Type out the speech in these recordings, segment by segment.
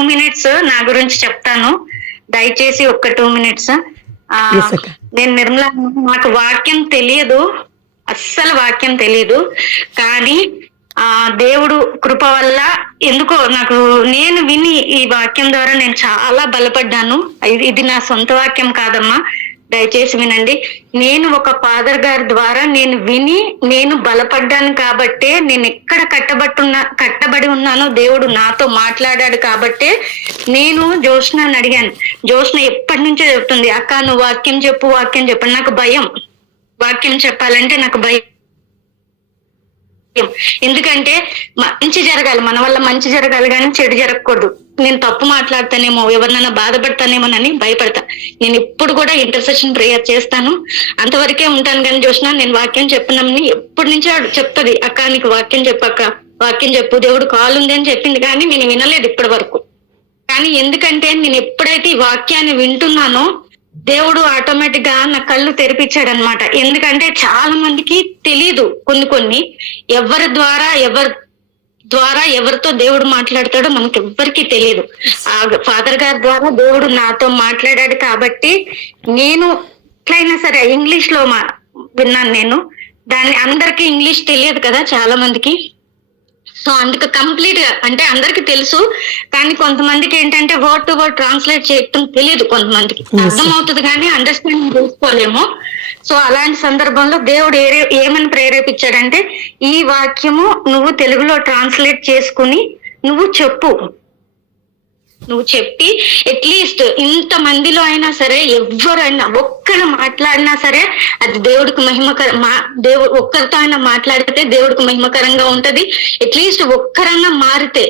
2 minutes నా గురించి చెప్తాను, దయచేసి ఒక్క 2 minutes. ఎస్ అక్క. నేను నిర్మలా, నాకు వాక్యం తెలియదు, అస్సలు వాక్యం తెలియదు. కానీ దేవుడు కృప వల్ల ఎందుకో నాకు, నేను విని ఈ వాక్యం ద్వారా నేను చాలా బలపడ్డాను. ఇది నా సొంత వాక్యం కాదమ్మా, దయచేసి వినండి. నేను ఒక ఫాదర్ గారి ద్వారా నేను విని నేను బలపడ్డాను కాబట్టే, నేను ఎక్కడ కట్టబడి ఉన్నానో దేవుడు నాతో మాట్లాడాడు కాబట్టే నేను జోష్నాని అడిగాను. జోష్న ఎప్పటి నుంచో చెప్తుంది, అక్క నువ్వు వాక్యం చెప్పు. నాకు భయం, వాక్యం చెప్పాలంటే నాకు భయం. ఎందుకంటే మంచి జరగాలి, మన వల్ల మంచి జరగాలి కానీ చెడు జరగకూడదు. నేను తప్పు మాట్లాడతానేమో, ఎవరినైనా బాధపడతానేమోనని భయపడతా. నేను ఇప్పుడు కూడా ఇంటర్సెషన్ ప్రేయర్ చేస్తాను, అంతవరకే ఉంటాను. కానీ చూసినా నేను వాక్యం చెప్పినని ఎప్పటి నుంచో చెప్తుంది, అక్క నీకు వాక్యం చెప్పు, దేవుడు కాల్ ఉంది అని చెప్పింది. కానీ నేను వినలేదు ఇప్పటి వరకు. కానీ ఎందుకంటే నేను ఎప్పుడైతే ఈ వాక్యాన్ని వింటున్నానో దేవుడు ఆటోమేటిక్ గా నా కళ్ళు తెరిపించాడు అనమాట. ఎందుకంటే చాలా మందికి తెలియదు, కొన్ని ఎవరి ద్వారా ఎవరితో దేవుడు మాట్లాడతాడో మనకి ఎవ్వరికి తెలియదు. ఆ ఫాదర్ గారి ద్వారా దేవుడు నాతో మాట్లాడాడు కాబట్టి నేను ఎట్లయినా సరే ఇంగ్లీష్ లో విన్నాను. నేను దాన్ని, అందరికి ఇంగ్లీష్ తెలియదు కదా చాలా మందికి. సో అందుకు కంప్లీట్ గా, అంటే అందరికి తెలుసు కానీ కొంతమందికి ఏంటంటే వర్డ్ టు వర్డ్ ట్రాన్స్లేట్ చేయటం తెలియదు. కొంతమందికి అర్థమవుతుంది కానీ అండర్స్టాండింగ్ చేసుకోలేము. సో అలాంటి సందర్భంలో దేవుడు ఏమని ప్రేరేపించాడంటే, ఈ వాక్యము నువ్వు తెలుగులో ట్రాన్స్లేట్ చేసుకుని నువ్వు చెప్పి అట్లీస్ట్ ఇంత మందిలో అయినా సరే ఎవరైనా ఒక్కరు మాట్లాడినా సరే అది దేవుడికి దేవుడు ఒక్కరితో అయినా మాట్లాడితే దేవుడికి మహిమకరంగా ఉంటది. అట్లీస్ట్ ఒక్కరైనా మారితే,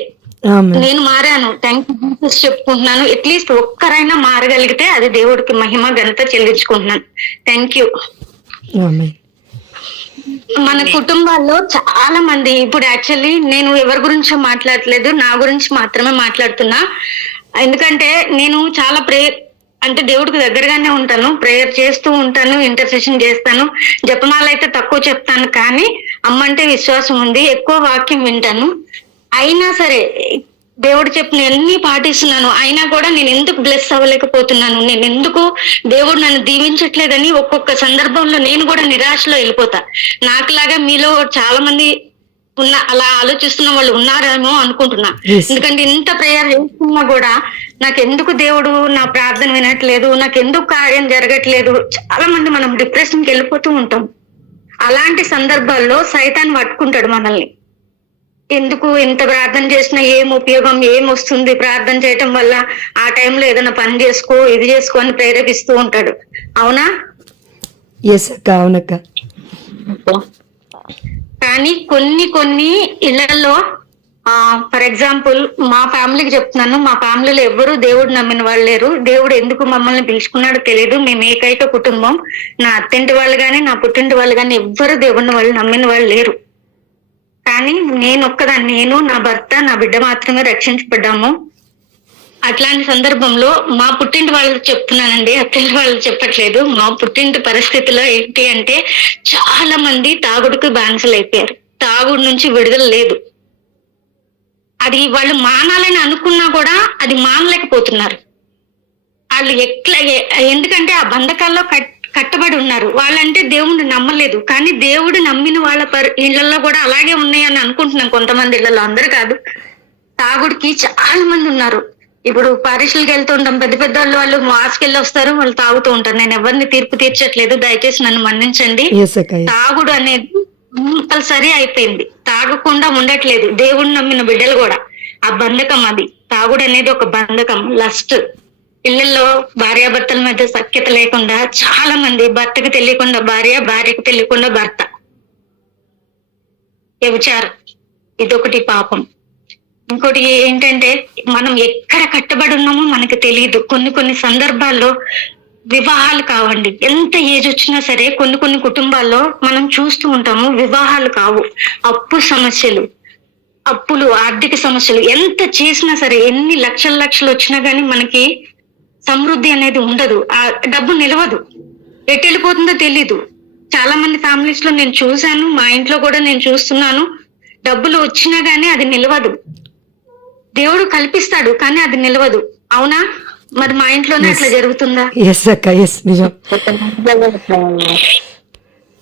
నేను మారాను థ్యాంక్ యూ చెప్పుకుంటున్నాను, అట్లీస్ట్ ఒక్కరైనా మారగలిగితే అది దేవుడికి మహిమ ఘనత చెల్లించుకుంటున్నాను. Thank you. మన కుటుంబాల్లో చాలా మంది, ఇప్పుడు యాక్చువల్లీ నేను ఎవరి గురించో మాట్లాడట్లేదు, నా గురించి మాత్రమే మాట్లాడుతున్నా. ఎందుకంటే నేను చాలా అంటే దేవుడికి దగ్గరగానే ఉంటాను, ప్రేయర్ చేస్తూ ఉంటాను, ఇంటర్సెషన్ చేస్తాను, జపమాల అయితే తక్కువ చెప్తాను కానీ అమ్మ అంటే విశ్వాసం ఉంది, ఎక్కువ వాక్యం వింటాను. అయినా సరే దేవుడు చెప్పిన అన్ని పాటిస్తున్నాను, అయినా కూడా నేను ఎందుకు బ్లెస్ అవ్వలేకపోతున్నాను, నేను ఎందుకు దేవుడు నన్ను దీవించట్లేదని ఒక్కొక్క సందర్భంలో నేను కూడా నిరాశలో వెళ్ళిపోతా. నాకులాగా మీలో చాలా మంది అలా ఆలోచిస్తున్న వాళ్ళు ఉన్నారేమో అనుకుంటున్నా. ఎందుకంటే ఇంత ప్రేయర్ చేస్తున్నా కూడా నాకు ఎందుకు దేవుడు నా ప్రార్థన వినట్లేదు, నాకు ఎందుకు కార్యం జరగట్లేదు, చాలా మంది మనం డిప్రెషన్కి వెళ్ళిపోతూ ఉంటాం. అలాంటి సందర్భాల్లో సైతాన్ పట్టుకుంటాడు మనల్ని. ఎందుకు ఎంత ప్రార్థన చేసినా ఏం ఉపయోగం, ఏం వస్తుంది ప్రార్థన చేయటం వల్ల, ఆ టైంలో ఏదైనా పని చేసుకో, ఇది చేసుకో అని ప్రేరేపిస్తూ ఉంటాడు. అవునా? అవునక్క. కానీ కొన్ని ఇళ్లలో, ఫర్ ఎగ్జాంపుల్ మా ఫ్యామిలీకి చెప్తున్నాను, మా ఫ్యామిలీలో ఎవరు దేవుడు నమ్మిన వాళ్ళు లేరు. దేవుడు ఎందుకు మమ్మల్ని పిలుచుకున్నాడో తెలియదు. మేము ఏకైక కుటుంబం, నా అత్తింటి వాళ్ళు కానీ నా పుట్టింటి వాళ్ళు కానీ ఎవ్వరు దేవుడిని వాళ్ళు నమ్మిన వాళ్ళు లేరు. కానీ నేను ఒక్కదాన్ని, నేను నా భర్త నా బిడ్డ మాత్రమే రక్షించబడ్డాము. అట్లాంటి సందర్భంలో మా పుట్టింటి వాళ్ళకి చెప్తున్నానండి, అత్తింటి వాళ్ళకి చెప్పట్లేదు. మా పుట్టింటి పరిస్థితిలో ఏంటి అంటే చాలా మంది తాగుడుకు బానిసలు అయిపోయారు, తాగుడు నుంచి విడుదల లేదు. అది వాళ్ళు మానాలని అనుకున్నా కూడా అది మానలేకపోతున్నారు. వాళ్ళు ఎందుకంటే ఆ బంధకాల్లో కట్టబడి ఉన్నారు. వాళ్ళంటే దేవుడిని నమ్మలేదు, కానీ దేవుడు నమ్మిన వాళ్ళ ఇళ్లలో కూడా అలాగే ఉన్నాయని అనుకుంటున్నాం కొంతమంది ఇళ్లలో, అందరు కాదు. తాగుడికి చాలా మంది ఉన్నారు. ఇప్పుడు పరీక్షలకు వెళ్తుంటాం, పెద్ద పెద్ద వాళ్ళు మాస్కెళ్ళి వస్తారు, వాళ్ళు తాగుతూ ఉంటారు. నేను ఎవరిని తీర్పు తీర్చట్లేదు, దయచేసి నన్ను మన్నించండి. తాగుడు అనేది కంపల్సరీ అయిపోయింది, తాగకుండా ఉండట్లేదు దేవుడిని నమ్మిన బిడ్డలు కూడా. ఆ బంధకం, అది తాగుడు అనేది ఒక బంధకం, లస్ట్. ఇళ్లలో భార్యాభర్తల మధ్య సఖ్యత లేకుండా చాలా మంది, భర్తకు తెలియకుండా భార్య, భార్యకు తెలియకుండా భర్త, వ్యభిచారం, ఇదొకటి పాపం. ఇంకోటి ఏంటంటే మనం ఎక్కడ కట్టబడి ఉన్నామో మనకు తెలియదు. కొన్ని సందర్భాల్లో వివాహాలు కావండి, ఎంత ఏజ్ వచ్చినా సరే కొన్ని కుటుంబాల్లో మనం చూస్తూ ఉంటాము, వివాహాలు కావు. అప్పులు, ఆర్థిక సమస్యలు, ఎంత చేసినా సరే, ఎన్ని లక్షలు వచ్చినా గానీ మనకి సమృద్ధి అనేది ఉండదు. ఆ డబ్బు నిలవదు, ఎటు వెళ్ళిపోతుందో తెలీదు. చాలా మంది ఫ్యామిలీస్ లో నేను చూశాను, మా ఇంట్లో కూడా నేను చూస్తున్నాను, డబ్బులు వచ్చినా గానీ అది నిలవదు. దేవుడు కల్పిస్తాడు కానీ అది నిలవదు. అవునా? మరి మా ఇంట్లోనే అట్లా జరుగుతుందా? ఎస్ అక్క, ఎస్, నిజం.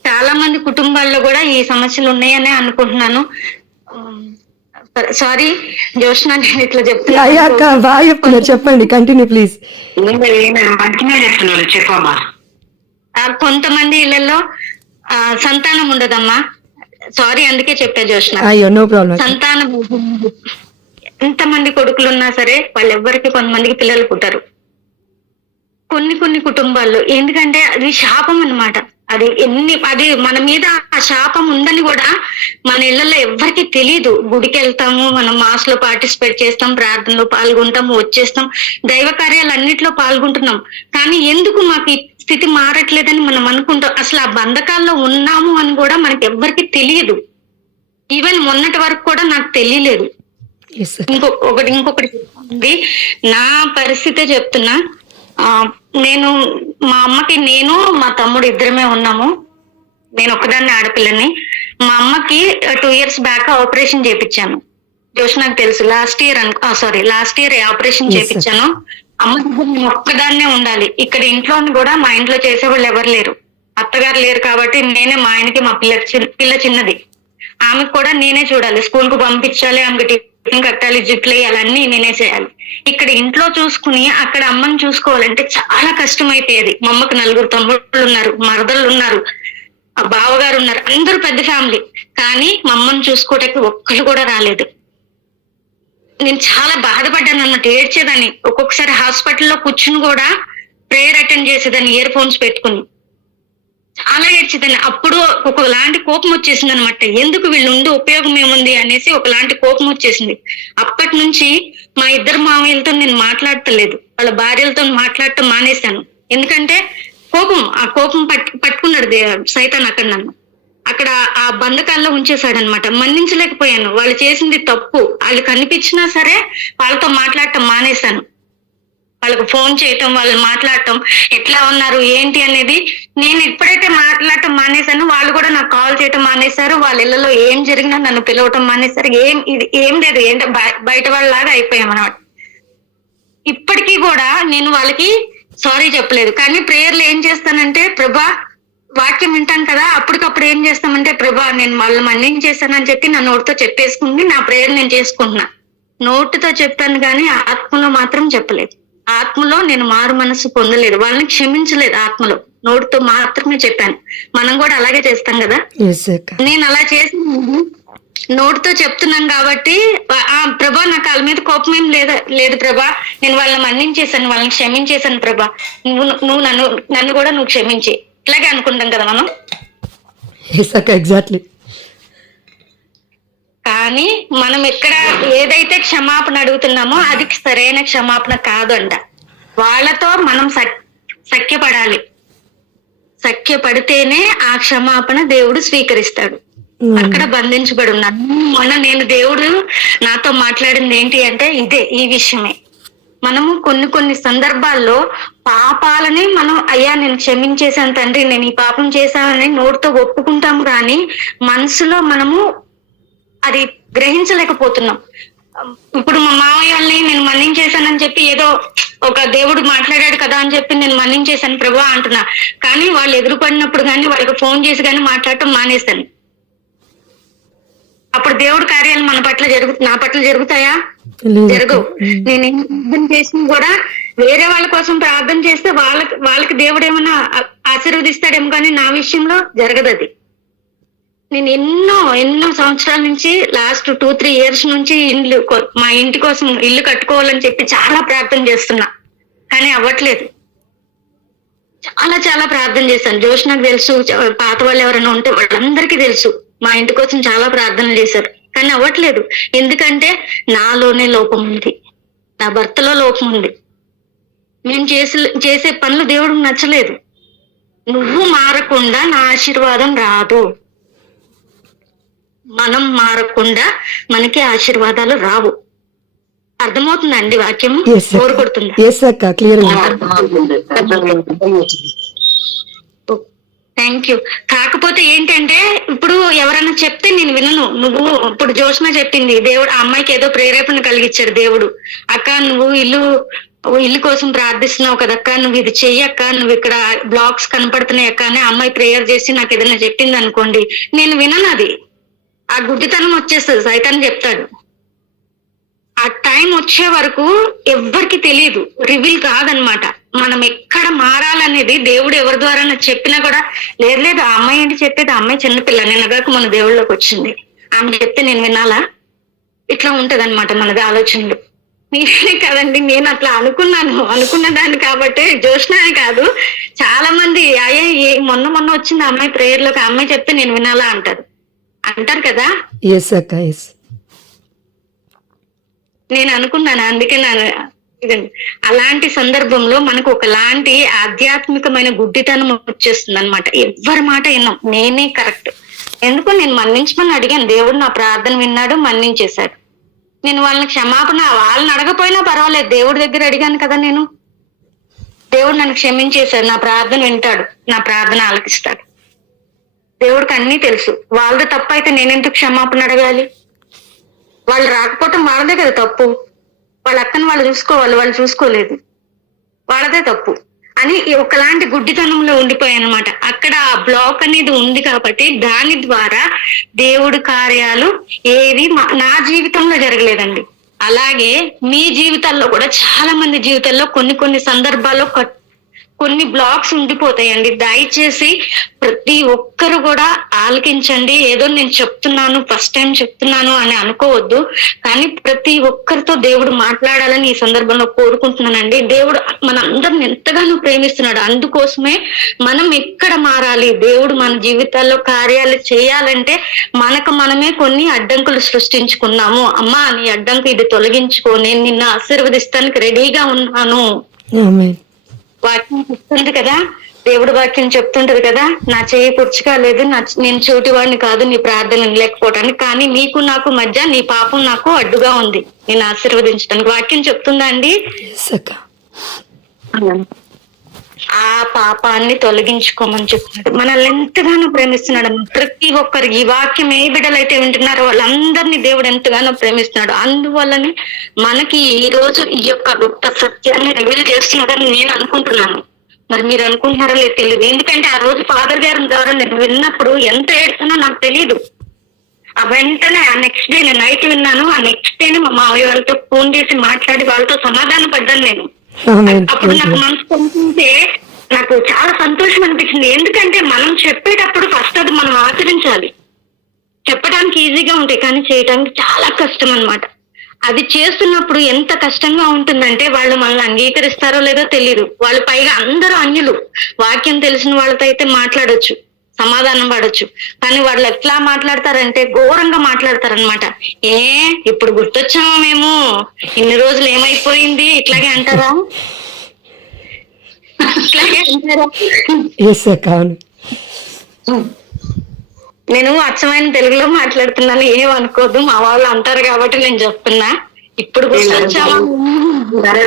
చాలా మంది కుటుంబాల్లో కూడా ఈ సమస్యలు ఉన్నాయనే అనుకుంటున్నాను. సారీ జోష్న, నేను ఇట్లా చెప్తున్నా. అక్క బాగా చెప్తున్నారు, చెప్పండి, కంటిన్యూ ప్లీజ్. చెప్పమ్మా. కొంతమంది ఇళ్లలో సంతానం ఉండదమ్మా. సారీ, అందుకే చెప్పా జోష్న. అయ్యో, నో ప్రాబ్లం. సంతానం ఎంతమంది కొడుకులు ఉన్నా సరే వాళ్ళెవ్వరికి కొంతమందికి పిల్లలు పుట్టారు. కొన్ని కుటుంబాల్లో ఎందుకంటే అది శాపం అన్నమాట. అది మన మీద ఆ శాపం ఉందని కూడా మన ఇళ్లలో ఎవ్వరికి తెలియదు. గుడికి వెళ్తాము, మనం మాస్ లో పార్టిసిపేట్ చేస్తాం, ప్రార్థనలో పాల్గొంటాము, వచ్చేస్తాం, దైవ కార్యాలు అన్నిట్లో పాల్గొంటున్నాం. కానీ ఎందుకు మాకు ఈ స్థితి మారట్లేదని మనం అనుకుంటాం. అసలు ఆ బంధకాల్లో ఉన్నాము అని కూడా మనకి ఎవ్వరికి తెలియదు. ఈవెన్ మొన్నటి వరకు కూడా నాకు తెలియలేదు. ఇంకొకటి నా పరిస్థితే చెప్తున్నా. నేను మా అమ్మకి, నేను మా తమ్ముడు ఇద్దరమే ఉన్నాము. నేను ఒక్కదాన్ని ఆడపిల్లని. మా అమ్మకి 2 years బ్యాక్ ఆపరేషన్ చేపించాను. జోష్నకు తెలుసు, లాస్ట్ ఇయర్ ఆపరేషన్ చేపించాను. అమ్మ దగ్గర నేను ఒక్కదాన్నే ఉండాలి. ఇక్కడ ఇంట్లోని కూడా మా ఇంట్లో చేసేవాళ్ళు ఎవరు లేరు. అత్తగారు లేరు కాబట్టి నేనే, మా ఆయనకి మా పిల్ల చిన్నది, ఆమెకు కూడా నేనే చూడాలి. స్కూల్ కు పంపించాలి, ఆమెకి టిఫిన్ కట్టాలి, జుట్లు వేయాలి, అన్ని నేనే చేయాలి. ఇక్కడ ఇంట్లో చూసుకుని అక్కడ అమ్మని చూసుకోవాలంటే చాలా కష్టం అయిపోయేది. మా అమ్మకు 4 తమ్ముళ్ళు ఉన్నారు, మరదళ్ళు ఉన్నారు, బావగారు ఉన్నారు, అందరూ పెద్ద ఫ్యామిలీ. కానీ మా అమ్మని చూసుకోవడానికి ఒక్కరు కూడా రాలేదు. నేను చాలా బాధపడ్డాను అన్నమాట, ఏడ్చేదాన్ని. ఒక్కొక్కసారి హాస్పిటల్లో కూర్చుని కూడా ప్రేయర్ అటెండ్ చేసేదాన్ని ఇయర్ ఫోన్స్ పెట్టుకుని. చాలా ఏడ్చేదాన్ని. అప్పుడు ఒకలాంటి కోపం వచ్చేసింది అనమాట. ఎందుకు వీళ్ళు ఉండి ఉపయోగం ఏముంది అనేసి ఒకలాంటి కోపం వచ్చేసింది. అప్పటి నుంచి మా ఇద్దరు మామయ్యలతో నేను మాట్లాడతలేదు, వాళ్ళ భార్యలతో మాట్లాడటం మానేశాను. ఎందుకంటే ఆ కోపం పట్టుకున్నాడు సైతాన్ అక్కడ నన్ను. అక్కడ ఆ బంధకాల్లో ఉంచేశాడనమాట. మన్నించలేకపోయాను. వాళ్ళు చేసింది తప్పు, వాళ్ళు కనిపించినా సరే వాళ్ళతో మాట్లాడటం మానేశాను. వాళ్ళకు ఫోన్ చేయటం, వాళ్ళు మాట్లాడటం, ఎట్లా ఉన్నారు ఏంటి అనేది. నేను ఎప్పుడైతే మాట్లాడటం మానేశాను, వాళ్ళు కూడా నాకు కాల్ చేయటం మానేశారు. వాళ్ళ ఇళ్లలో ఏం జరిగినా నన్ను పిలవటం మానేశారు. ఏం లేదు, ఏంటో బయట వాళ్ళలాగా అయిపోయాం అన్నమాట. ఇప్పటికీ కూడా నేను వాళ్ళకి సారీ చెప్పలేదు. కానీ ప్రేయర్లు ఏం చేస్తానంటే, ప్రభా వాక్యం వింటాను కదా, అప్పటికప్పుడు ఏం చేస్తామంటే, ప్రభా నేను వాళ్ళని మన్నించేశానని చెప్పి నా నోటితో చెప్పేసుకుని నా ప్రేయర్ నేను చేసుకుంటున్నా. నోటితో చెప్పాను కానీ ఆత్మలో మాత్రం చెప్పలేదు. ఆత్మలో నేను మారు మనసు పొందలేదు, వాళ్ళని క్షమించలేదు. ఆత్మలో నోటితో మాత్రమే చెప్పాను. మనం కూడా అలాగే చేస్తాం కదా. నేను అలా చేసి నోటితో చెప్తున్నాను కాబట్టి, ప్రభా నాకు వాళ్ళ మీద కోపం ఏం లేదు ప్రభా, నేను వాళ్ళని మన్నించేశాను, వాళ్ళని క్షమించేశాను ప్రభా, నువ్వు నన్ను కూడా నువ్వు క్షమించి, ఇట్లాగే అనుకుంటాం కదా మనం. ఎగ్జాక్ట్లీ. కానీ మనం ఎక్కడ ఏదైతే క్షమాపణ అడుగుతున్నామో అది సరైన క్షమాపణ కాదు అంట. వాళ్ళతో మనం సఖ్యపడాలి. సఖ్యపడితేనే ఆ క్షమాపణ దేవుడు స్వీకరిస్తాడు. అక్కడ బంధించబడి ఉన్నాను. నేను దేవుడు నాతో మాట్లాడింది ఏంటి అంటే ఈ విషయమే. మనము కొన్ని సందర్భాల్లో పాపాలని మనం, అయ్యా నేను క్షమించేశాను తండ్రి, నేను ఈ పాపం చేశానని నోటితో ఒప్పుకుంటాము, కానీ మనసులో మనము అది గ్రహించలేకపోతున్నాం. ఇప్పుడు మా మామయ్య వాళ్ళని నేను మన్నించేశానని చెప్పి, ఏదో ఒక దేవుడు మాట్లాడాడు కదా అని చెప్పి నేను మన్నించేశాను ప్రభు అంటున్నా, కానీ వాళ్ళు ఎదురుపడినప్పుడు కానీ వాళ్ళకి ఫోన్ చేసి కానీ మాట్లాడటం మానేస్తాను. అప్పుడు దేవుడి కార్యాలు నా పట్ల జరుగుతాయా? జరగవు. నేను ప్రార్థన చేసిన కూడా వేరే వాళ్ళ కోసం ప్రార్థన చేస్తే వాళ్ళకి దేవుడు ఏమైనా ఆశీర్వదిస్తాడేమో, కానీ నా విషయంలో జరగదు అది. నేను ఎన్నో సంవత్సరాల నుంచి, లాస్ట్ 2-3 years నుంచి మా ఇంటి కోసం ఇల్లు కట్టుకోవాలని చెప్పి చాలా ప్రార్థన చేస్తున్నా, కానీ అవ్వట్లేదు. చాలా ప్రార్థన చేశాను. జోష్నకు తెలుసు, పాత వాళ్ళు ఎవరైనా ఉంటే వాళ్ళందరికీ తెలుసు, మా ఇంటి కోసం చాలా ప్రార్థనలు చేశారు, కానీ అవ్వట్లేదు. ఎందుకంటే నాలోనే లోపం ఉంది, నా భర్తలో లోపం ఉంది. మేము చేసే పనులు దేవుడికి నచ్చలేదు. నువ్వు మారకుండా నా ఆశీర్వాదం రాదు. మనం మారకుండా మనకి ఆశీర్వాదాలు రావు. అర్థమవుతుందండి వాక్యం? కోరుకుంటుందా? Thank you. కాకపోతే ఏంటంటే ఇప్పుడు ఎవరైనా చెప్తే నేను వినను. నువ్వు ఇప్పుడు జోష్న చెప్పింది, దేవుడు ఆ అమ్మాయికి ఏదో ప్రేరేపణ కలిగించాడు దేవుడు. అక్క నువ్వు ఇల్లు కోసం ప్రార్థిస్తున్నావు కదక్క, నువ్వు ఇది చెయ్యక్క, నువ్వు ఇక్కడ బ్లాగ్స్ కనపడుతున్నాయి అక్క అని అమ్మాయి ప్రేయర్ చేసి నాకు ఏదైనా చెప్పింది అనుకోండి, నేను వినను. అది ఆ గుడ్డితనం వచ్చేస్తుంది, సైతాన్ చెప్తాడు. ఆ టైం వచ్చే వరకు ఎవ్వరికి తెలియదు, రివీల్ కాదనమాట. మనం ఎక్కడ మారాలనేది దేవుడు ఎవరి ద్వారా చెప్పినా కూడా లేదు ఆ అమ్మాయి ఏంటి చెప్పేది, ఆ అమ్మాయి చిన్నపిల్ల, నిన్నగాక మన దేవుళ్ళలోకి వచ్చింది, ఆమె చెప్తే నేను వినాలా, ఇట్లా ఉంటది అనమాట మనది ఆలోచనలు. మీరే కదండి, నేను అట్లా అనుకున్న దాన్ని కాబట్టి జోష్న అని కాదు, చాలా మంది అయ్యే మొన్న వచ్చింది ఆ అమ్మాయి ప్రేయర్ లోకి, ఆ అమ్మాయి చెప్తే నేను వినాలా అంటారు కదా. ఎస్ అక్క, ఎస్. నేను అనుకున్నాను, అందుకే ఇదండి. అలాంటి సందర్భంలో మనకు ఒకలాంటి ఆధ్యాత్మికమైన గుడ్డితనం వచ్చేస్తుంది అనమాట. ఎవ్వరి మాట విన్నాం, నేనే కరెక్ట్. ఎందుకు నేను మన్నించమని అడిగాను, దేవుడు నా ప్రార్థన విన్నాడు, మన్నించేశాడు. నేను వాళ్ళని క్షమాపణ వాళ్ళని అడగపోయినా పర్వాలేదు, దేవుడి దగ్గర అడిగాను కదా నేను. దేవుడు నన్ను క్షమించేశాడు, నా ప్రార్థన వింటాడు, నా ప్రార్థన ఆలకిస్తాడు. దేవుడికి అన్నీ తెలుసు. వాళ్ళది తప్పు అయితే నేనెందుకు క్షమాపణ అడగాలి? వాళ్ళు రాకపోవటం వాళ్ళదే కదా తప్పు. వాళ్ళ అక్కని వాళ్ళు చూసుకోవాలి, వాళ్ళు చూసుకోలేదు, వాళ్ళదే తప్పు అని ఒకలాంటి గుడ్డితనంలో ఉండిపోయానమాట. అక్కడ ఆ బ్లాక్ అనేది ఉంది కాబట్టి దాని ద్వారా దేవుడి కార్యాలు ఏవి నా జీవితంలో జరగలేదండి. అలాగే మీ జీవితాల్లో కూడా చాలా మంది జీవితాల్లో కొన్ని సందర్భాల్లో కొన్ని బ్లాక్స్ ఉండిపోతాయండి. దయచేసి ప్రతి ఒక్కరు కూడా ఆలకించండి. ఏదో నేను చెప్తున్నాను, ఫస్ట్ టైం చెప్తున్నాను అని అనుకోవద్దు, కానీ ప్రతి ఒక్కరితో దేవుడు మాట్లాడాలని ఈ సందర్భంలో కోరుకుంటున్నానండి. దేవుడు మనందరిని ఎంతగానో ప్రేమిస్తున్నాడు, అందుకోసమే మనం ఎక్కడ మారాలి, దేవుడు మన జీవితాల్లో కార్యాలు చేయాలంటే మనకు మనమే కొన్ని అడ్డంకులు సృష్టించుకున్నాము. అమ్మా నీ అడ్డంకు ఇది తొలగించుకో, నేను నిన్ను ఆశీర్వదిస్తానికి రెడీగా ఉన్నాను. వాక్యం చెప్తుంది కదా, దేవుడు వాక్యం చెప్తుంటది కదా, నా చేయి పుచ్చుగా లేదు, నేను చోటివాడిని కాదు నీ ప్రార్థన లేకపోవటానికి, కానీ నీకు నాకు మధ్య నీ పాపం నాకు అడ్డుగా ఉంది నేను ఆశీర్వదించడానికి. వాక్యం చెప్తుందా అండి? ఆ పాపాన్ని తొలగించుకోమని చెప్తున్నాడు. మనల్ని ఎంతగానో ప్రేమిస్తున్నాడు. ప్రతి ఒక్కరు ఈ వాక్యం ఏ బిడ్డలైతే వింటున్నారో వాళ్ళందరినీ దేవుడు ఎంతగానో ప్రేమిస్తున్నాడు. అందువల్లనే మనకి ఈ రోజు ఈ యొక్క గొప్ప సత్యాన్ని రివీల్ చేస్తున్నాడని నేను అనుకుంటున్నాను. మరి మీరు అనుకుంటున్నారో లేదు తెలియదు. ఎందుకంటే ఆ రోజు ఫాదర్ గారి ద్వారా నేను విన్నప్పుడు ఎంత ఏడుస్తున్నా నాకు తెలియదు. ఆ వెంటనే ఆ నెక్స్ట్ డే నేను నైట్ విన్నాను. ఆ నెక్స్ట్ డేనే మా మావయ్య వాళ్ళతో ఫోన్ చేసి మాట్లాడి వాళ్ళతో సమాధాన పడ్డాను నేను. అప్పుడు నాకు మనసు పంపితే నాకు చాలా సంతోషం అనిపించింది. ఎందుకంటే మనం చెప్పేటప్పుడు ఫస్ట్ అది మనం ఆచరించాలి. చెప్పడానికి ఈజీగా ఉంటాయి కానీ చేయడానికి చాలా కష్టం అన్నమాట. అది చేస్తున్నప్పుడు ఎంత కష్టంగా ఉంటుందంటే వాళ్ళు మనల్ని అంగీకరిస్తారో లేదో తెలియదు. వాళ్ళు పైగా అందరూ అన్యులు, వాక్యం తెలిసిన వాళ్ళతో అయితే మాట్లాడొచ్చు, సమాధానం పడొచ్చు, కానీ వాళ్ళు ఎట్లా మాట్లాడతారంటే ఘోరంగా మాట్లాడతారనమాట. ఇప్పుడు గుర్తొచ్చామా మేము, ఇన్ని రోజులు ఏమైపోయింది, ఇట్లాగే అంటారా? ఇట్లాగే అంటారా? నేను అచ్చమైన తెలుగులో మాట్లాడుతున్నాను, ఏమనుకోద్దు, మా వాళ్ళు అంటారు కాబట్టి నేను చెప్తున్నా. ఇప్పుడు గుర్తొచ్చామా?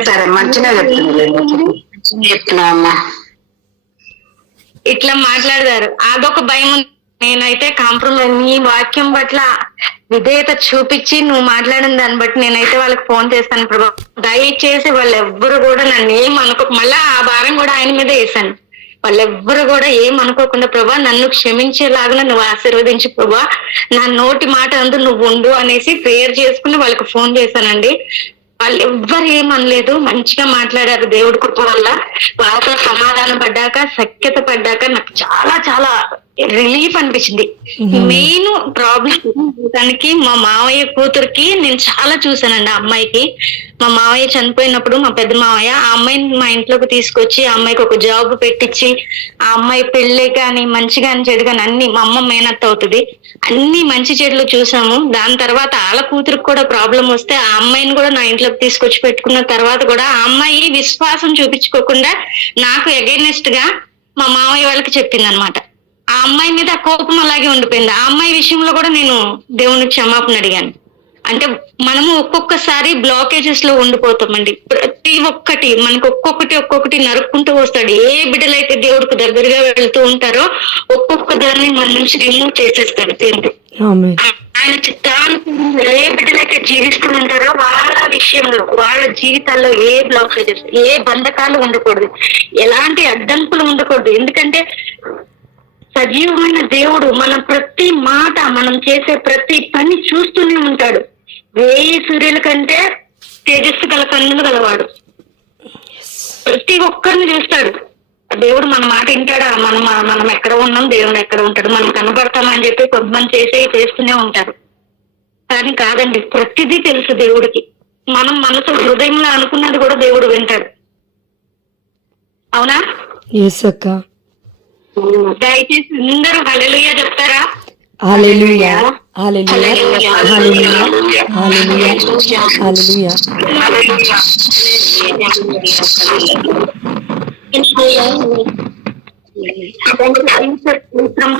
సరే మంచిగా చెప్తున్నా అమ్మా. ఇట్లా మాట్లాడతారు, అదొక భయం. నేనైతే కాంప్రమైజ్, నీ వాక్యం పట్ల విధేయత చూపించి నువ్వు మాట్లాడిన దాన్ని బట్టి నేనైతే వాళ్ళకి ఫోన్ చేస్తాను. ప్రభా దయచేసి వాళ్ళు ఎవ్వరు కూడా నన్ను ఏం అనుకో, మళ్ళా ఆ భారం కూడా ఆయన మీద వేసాను. వాళ్ళెవ్వరు కూడా ఏం అనుకోకుండా ప్రభా నన్ను క్షమించేలాగా నువ్వు ఆశీర్వదించు ప్రభా, నా నోటి మాట అందు నువ్వు ఉండు అనేసి ప్రేయర్ చేసుకుని వాళ్ళకి ఫోన్ చేశానండి. వాళ్ళు ఎవ్వరు ఏమనలేదు, మంచిగా మాట్లాడారు. దేవుడి కృప వల్ల వాళ్ళతో సమాధానం పడ్డాక, సఖ్యత పడ్డాక నాకు చాలా చాలా రిలీఫ్ అనిపించింది. మెయిన్ ప్రాబ్లం దానికి మా మావయ్య కూతురికి నేను చాలా చూసానండి. ఆ అమ్మాయికి మా మావయ్య చనిపోయినప్పుడు మా పెద్ద మావయ్య ఆ అమ్మాయిని మా ఇంట్లోకి తీసుకొచ్చి ఆ అమ్మాయికి ఒక జాబ్ పెట్టించి, ఆ అమ్మాయి పెళ్ళి కానీ మంచి కానీ చెడు కానీ అన్ని, మా అమ్మ మేనత్త అవుతుంది, అన్ని మంచి చెడులు చూసాము. దాని తర్వాత వాళ్ళ కూతురికి కూడా ప్రాబ్లం వస్తే ఆ అమ్మాయిని కూడా నా ఇంట్లోకి తీసుకొచ్చి పెట్టుకున్న తర్వాత కూడా ఆ అమ్మాయి విశ్వాసం చూపించుకోకుండా నాకు అగైనెస్ట్ గా మా మావయ్య వాళ్ళకి చెప్పింది అనమాట. ఆ అమ్మాయి మీద కోపం అలాగే ఉండిపోయింది. ఆ అమ్మాయి విషయంలో కూడా నేను దేవుని క్షమాపణ అడిగాను. అంటే మనము ఒక్కొక్కసారి బ్లాకేజెస్ లో ఉండిపోతామండి. ప్రతి ఒక్కటి మనకు ఒక్కొక్కటి నరుక్కుంటూ వస్తాడు. ఏ బిడ్డలైతే దేవుడికి దగ్గరగా వెళ్తూ ఉంటారో ఒక్కొక్క దాన్ని మన నుంచి రిమూవ్ చేసేస్తాడు దేవుడు. ఆమేన్. ఆయన చిత్తానుసారంగా ఏ బిడ్డలైతే జీవిస్తూ ఉంటారో వాళ్ళ విషయంలో వాళ్ళ జీవితాల్లో ఏ బ్లాకేజెస్, ఏ బంధకాలు ఉండకూడదు, ఎలాంటి అడ్డంకులు ఉండకూడదు. ఎందుకంటే సజీవమైన దేవుడు మన ప్రతి మాట, మనం చేసే ప్రతి పని చూస్తూనే ఉంటాడు. 1000 సూర్యుల కంటే తేజస్సు గల కన్నులు గలవాడు. ప్రతి ఒక్కరిని చూస్తాడు దేవుడు. మన మాట వింటాడా? మనం ఎక్కడ ఉన్నాం, దేవుడు ఎక్కడ ఉంటాడు, మనం కనబడతామని చెప్పి కొంతమంది చేస్తూనే ఉంటారు. కానీ కాదండి, ప్రతిదీ తెలుసు దేవుడికి. మనం మనసు హృదయంలో అనుకున్నది కూడా దేవుడు వింటాడు. అవునా? yes అక్క. దయచేసి అందరూ హల్లెలూయా చెప్తారా? హల్లెలూయా, హల్లెలూయా, హల్లెలూయా, హల్లెలూయా, హల్లెలూయా.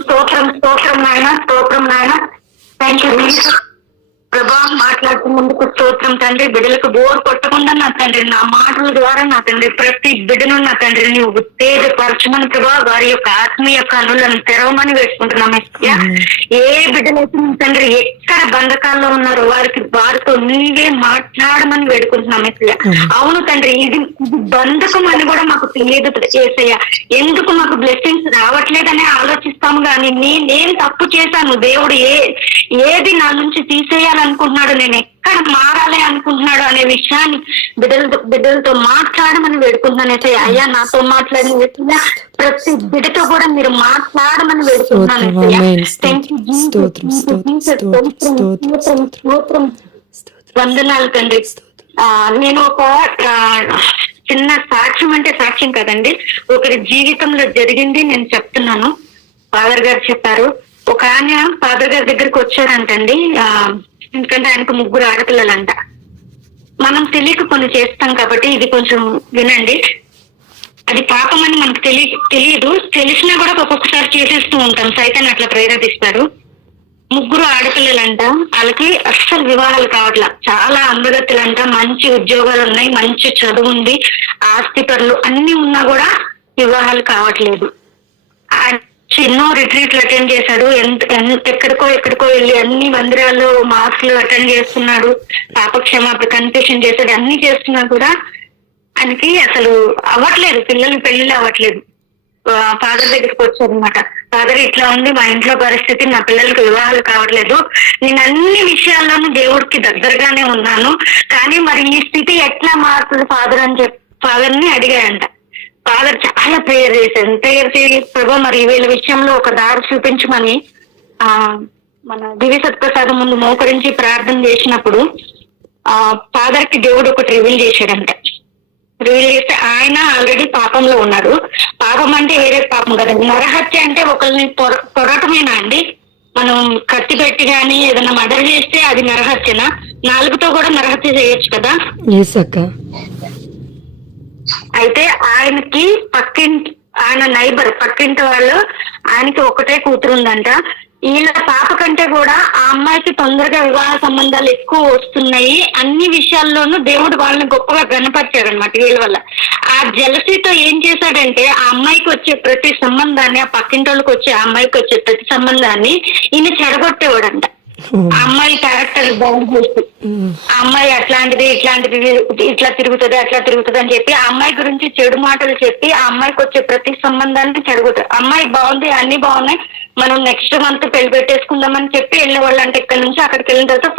స్తోత్రం నాయన. థ్యాంక్ యూ ప్రభా. మాట్లాడుతూ ముందుకు స్తోత్రం తండ్రి. బిడ్డలకు బోర్ కొట్టకుండా నా తండ్రి, నా మాటల ద్వారా నా తండ్రి ప్రతి బిడ్డను నా తండ్రి నీవు ఉత్తేజపరచమని ప్రభా, వారి యొక్క ఆత్మీయ కనులను తెరవమని వేసుకుంటున్నాం. ఏ బిడ్డలైతే నా తండ్రి ఎక్కడ బంధకాల్లో ఉన్నారో వారితో నీవే మాట్లాడమని వేడుకుంటున్నాం. అవును తండ్రి, ఇది బంధకం అని కూడా మాకు తెలియదు చేసయ్యా. ఎందుకు మాకు బ్లెస్సింగ్స్ రావట్లేదని ఆలోచిస్తాము, కానీ నేను తప్పు చేశాను, దేవుడు ఏది నా నుంచి తీసేయాలనుకుంటున్నాడు, నేను ఎక్కడ మారాలి అనుకుంటున్నాడు అనే విషయాన్ని బిడ్డలతో మాట్లాడమని వేడుకుంటున్నాను. అయ్యా నాతో మాట్లాడిన వ్యక్తిగా ప్రతి బిడ్డతో కూడా మీరు మాట్లాడమని వేడుకుంటున్నాను. వందనాలు తండ్రి. నేను ఒక చిన్న సాక్ష్యం కదండి, ఒకరి జీవితంలో జరిగింది నేను చెప్తున్నాను. ఫాదర్ గారు చెప్పారు, ఒక ఆయన ఫాదర్ గారి దగ్గరికి వచ్చారంటండి. ఎందుకంటే ఆయనకు 3 ఆడపిల్లలంట. మనం తెలియక కొన్ని చేస్తాం కాబట్టి ఇది కొంచెం వినండి. అది పాపం అని మనకు తెలియదు, తెలిసినా కూడా ఒక్కొక్కసారి చేసేస్తూ ఉంటాం. సైతాన్ అట్లా ప్రేరేపిస్తాడు. 3 ఆడపిల్లలంట, వాళ్ళకి అస్సలు వివాహాలు కావట్లా. చాలా అందగత్తులంట, మంచి ఉద్యోగాలు ఉన్నాయి, మంచి చదువు ఉంది, ఆస్తి పనులు అన్ని ఉన్నా కూడా వివాహాలు కావట్లేదు. ఎన్నో రిట్రీట్లు అటెండ్ చేశాడు, ఎక్కడికో వెళ్ళి అన్ని మందిరాల్లో మాస్లు అటెండ్ చేస్తున్నాడు, పాప క్షమాపణ కన్ఫెషన్ చేశాడు, అన్ని చేస్తున్నా కూడా ఆయనకి అసలు అవ్వట్లేదు, పెళ్ళిళ్ళు అవ్వట్లేదు. ఫాదర్ దగ్గరికి వచ్చారనమాట. ఫాదర్ ఇట్లా ఉంది మా ఇంట్లో పరిస్థితి, నా పిల్లలకి వివాహాలు కావట్లేదు, నేను అన్ని విషయాల్లోనూ దేవుడికి దగ్గరగానే ఉన్నాను, కానీ మరి ఈ స్థితి ఎట్లా మారుతుంది ఫాదర్ అని చెప్పి ఫాదర్ని అడిగాడంట. ఫాదర్ చాలా ప్రేయర్ చేసి ప్రభా మరి వీళ్ళ విషయంలో ఒక దారి చూపించమని మన దివ్య సత్ప్రసాదం ముందు మోకరించి ప్రార్థన చేసినప్పుడు ఫాదర్ కి దేవుడు ఒకటి రివీల్ చేశాడంట. రివీల్ చేస్తే ఆయన ఆల్రెడీ పాపంలో ఉన్నాడు. పాపం అంటే వేరే పాపం కదండి. నరహత్య అంటే ఒకరిని పొరటమేనా అండి? మనం కత్తి పెట్టి కానీ ఏదైనా మర్డర్ చేస్తే అది నరహత్యనా? 4తో కూడా నరహత్య చేయొచ్చు కదా. అయితే ఆయనకి ఆయన నైబర్ పక్కింటి వాళ్ళు, ఆయనకి ఒకటే కూతురు ఉందంట. వీళ్ళ పాప కంటే కూడా ఆ అమ్మాయికి తొందరగా వివాహ సంబంధాలు ఎక్కువ వస్తున్నాయి. అన్ని విషయాల్లోనూ దేవుడు వాళ్ళని గొప్పగా గణపరిచాడు అనమాట వీళ్ళ వల్ల. ఆ జలసీతో ఏం చేశాడంటే ఆ అమ్మాయికి వచ్చే ప్రతి సంబంధాన్ని, ఆ పక్కింటి వాళ్ళకి వచ్చే ఆ అమ్మాయికి వచ్చే ప్రతి సంబంధాన్ని ఈయన చెడగొట్టేవాడంట. ఆ అమ్మాయి క్యారెక్టర్ బాగు చేసి, ఆ అమ్మాయి అట్లాంటిది ఇట్లా తిరుగుతుంది అట్లా తిరుగుతుంది అని చెప్పి ఆ అమ్మాయి గురించి చెడు మాటలు చెప్పి ఆ అమ్మాయికి వచ్చే ప్రతి సంబంధాన్ని చెడగొట్టారు. అమ్మాయి బాగుంది, అన్ని బాగున్నాయి, మనం నెక్స్ట్ మంత్ పెళ్లి పెట్టేసుకుందామని చెప్పి వెళ్ళేవాళ్ళు అంటే ఇక్కడ నుంచి అక్కడికి వెళ్ళిన తర్వాత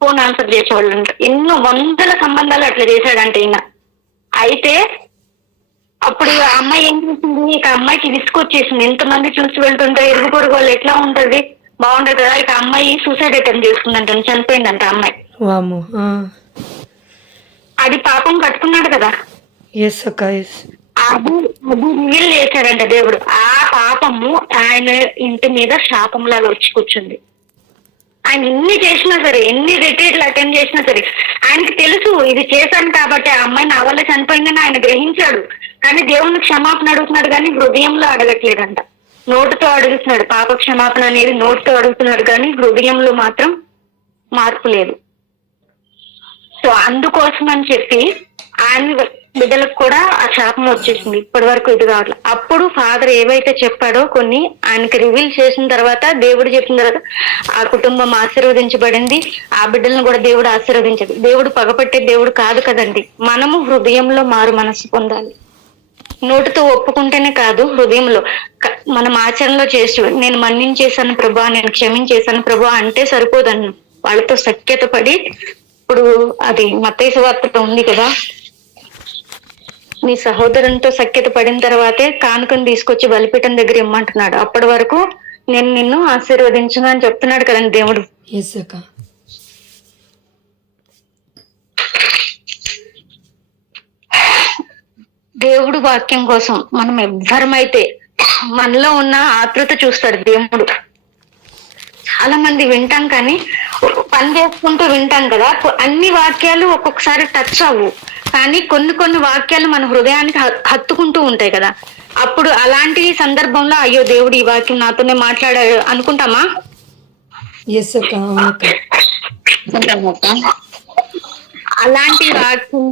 ఫోన్ ఆన్సర్ చేసేవాళ్ళు అంట. ఎన్నో 100 సంబంధాలు అట్లా చేశాడంటే ఈయన. అయితే అప్పుడు ఆ అమ్మాయి ఏం చేసింది, ఇక అమ్మాయికి విసుకొచ్చేసింది. ఎంతమంది చూసి వెళ్తుంటే ఇరుగు పొరుగు వాళ్ళు ఎట్లా ఉంటది, బాగుండదు కదా. ఇక అమ్మాయి సూసైడ్ అటెంప్ట్ చేసుకుందంట, చనిపోయిందంట అమ్మాయి. అది పాపం కట్టుకున్నాడు కదా. అది రివీల్ చేశాడంట దేవుడు. ఆ పాపము ఆయన ఇంటి మీద శాపంలాగా వచ్చి కూర్చుంది. ఆయన ఎన్ని చేసినా సరే, ఎన్ని రిట్రీట్లు అటెండ్ చేసినా సరే, ఆయనకి తెలుసు ఇది చేశాను కాబట్టి ఆ అమ్మాయి నా వల్ల చనిపోయిందని ఆయన గ్రహించాడు. కానీ దేవుని క్షమాపణ అడుగుతున్నాడు కానీ హృదయంలో అడగట్లేదంట. నోటితో అడుగుతున్నాడు, పాప క్షమాపణ అనేది నోటితో అడుగుతున్నాడు కానీ హృదయంలో మాత్రం మార్పు లేదు. సో అందుకోసం అని చెప్పి ఆయన బిడ్డలకు కూడా ఆ శాపం వచ్చేసింది. ఇప్పటి వరకు ఇది కావట్లేదు. అప్పుడు ఫాదర్ ఏవైతే చెప్పాడో కొన్ని ఆయనకి రివీల్ చేసిన తర్వాత, దేవుడు చెప్పిన తర్వాత ఆ కుటుంబం ఆశీర్వదించబడింది. ఆ బిడ్డలను కూడా దేవుడు ఆశీర్వదించదు. దేవుడు పగపట్టే దేవుడు కాదు కదండి. మనము హృదయంలో మారు మనసు పొందాలి. నోటితో ఒప్పుకుంటేనే కాదు, హృదయంలో మనం ఆచరణలో చేసి, నేను మన్నించేశాను ప్రభా, నేను క్షమించేశాను ప్రభా అంటే సరిపోదన్ను. వాళ్ళతో సఖ్యత పడి, ఇప్పుడు అది మత్తయి సువార్తలో ఉంది కదా, నీ సహోదరునితో సఖ్యత పడిన తర్వాతే కానుకను తీసుకొచ్చి బలిపీఠం దగ్గర ఇమ్మంటున్నాడు. అప్పటి వరకు నేను నిన్ను ఆశీర్వదించను అని చెప్తున్నాడు కదండి దేవుడు. దేవుడు వాక్యం కోసం మనం ఎవ్వరమైతే మనలో ఉన్న ఆతృత చూస్తాడు దేవుడు. చాలా మంది వింటాం కానీ పని చేసుకుంటూ వింటాం కదా, అన్ని వాక్యాలు ఒక్కొక్కసారి టచ్ అవ్వు, కానీ కొన్ని వాక్యాలు మన హృదయానికి హత్తుకుంటూ ఉంటాయి కదా. అప్పుడు అలాంటి సందర్భంలో అయ్యో దేవుడు ఈ వాక్యం నాతోనే మాట్లాడాడు అనుకుంటామా? అలాంటి వాక్యం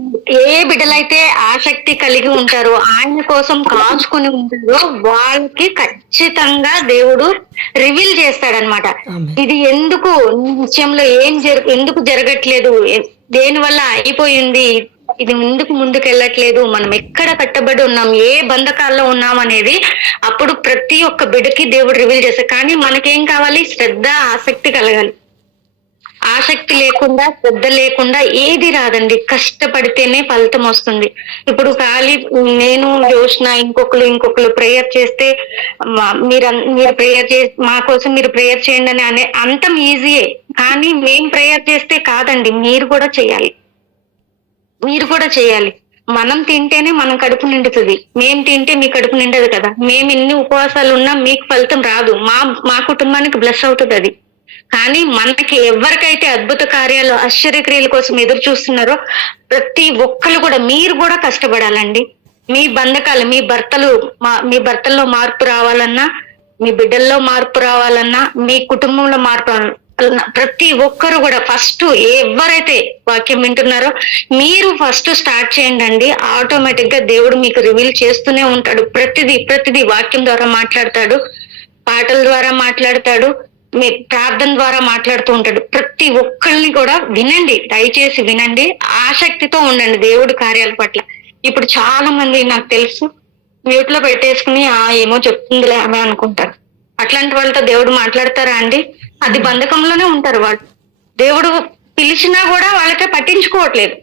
ఏ బిడ్డలైతే ఆసక్తి కలిగి ఉంటారో, ఆయన కోసం కాచుకుని ఉంటారో, వాళ్ళకి ఖచ్చితంగా దేవుడు రివీల్ చేస్తాడనమాట. ఇది ఎందుకు విషయంలో ఎందుకు జరగట్లేదు, దేని వల్ల అయిపోయింది, ఇది ముందుకు వెళ్ళట్లేదు, మనం ఎక్కడ కట్టబడి ఉన్నాం, ఏ బంధకాల్లో ఉన్నాం అనేది అప్పుడు ప్రతి ఒక్క బిడ్డకి దేవుడు రివీల్ చేస్తాడు. కానీ మనకేం కావాలి? శ్రద్ధ, ఆసక్తి కలగాలి. ఆసక్తి లేకుండా, శ్రద్ధ లేకుండా ఏది రాదండి. కష్టపడితేనే ఫలితం వస్తుంది. ఇప్పుడు ఖాళీ నేను జోష్న ఇంకొకరు ప్రేయర్ చేస్తే మీరు ప్రేయర్ చేసి మా కోసం మీరు ప్రేయర్ చేయండి అని అనే అంతం ఈజీయే. కానీ మేం ప్రేయర్ చేస్తే కాదండి, మీరు కూడా చేయాలి. మనం తింటేనే మనం కడుపు నిండుతుంది. మేం తింటే మీ కడుపు నిండదు కదా. మేము ఎన్ని ఉపవాసాలు ఉన్నా మీకు ఫలితం రాదు. మా కుటుంబానికి బ్లెస్ అవుతుంది అది. కానీ మనకి ఎవరికైతే అద్భుత కార్యాలు, ఆశ్చర్యక్రియల కోసం ఎదురు చూస్తున్నారో ప్రతి ఒక్కరు కూడా, మీరు కూడా కష్టపడాలండి. మీ బంధకాలు, మీ భర్తల్లో మార్పు రావాలన్నా, మీ బిడ్డల్లో మార్పు రావాలన్నా, మీ కుటుంబంలో మార్పు ప్రతి ఒక్కరు కూడా ఫస్ట్ ఎవరైతే వాక్యం వింటున్నారో మీరు ఫస్ట్ స్టార్ట్ చేయండి. ఆటోమేటిక్ గా దేవుడు మీకు రివీల్ చేస్తూనే ఉంటాడు. ప్రతిదీ వాక్యం ద్వారా మాట్లాడతాడు, పాటల ద్వారా మాట్లాడతాడు, మీ ప్రార్థన ద్వారా మాట్లాడుతూ ఉంటాడు. ప్రతి ఒక్కరిని కూడా వినండి, దయచేసి వినండి, ఆసక్తితో ఉండండి దేవుడి కార్యాల పట్ల. ఇప్పుడు చాలా మంది నాకు తెలుసు మ్యూట్ లో పెట్టేసుకుని ఏమో చెప్తుందిలే ఆమె అనుకుంటారు. అట్లాంటి వాళ్ళతో దేవుడు మాట్లాడతారా అండి? అది బంధకంలోనే ఉంటారు వాళ్ళు. దేవుడు పిలిచినా కూడా వాళ్ళకే పట్టించుకోవట్లేదు.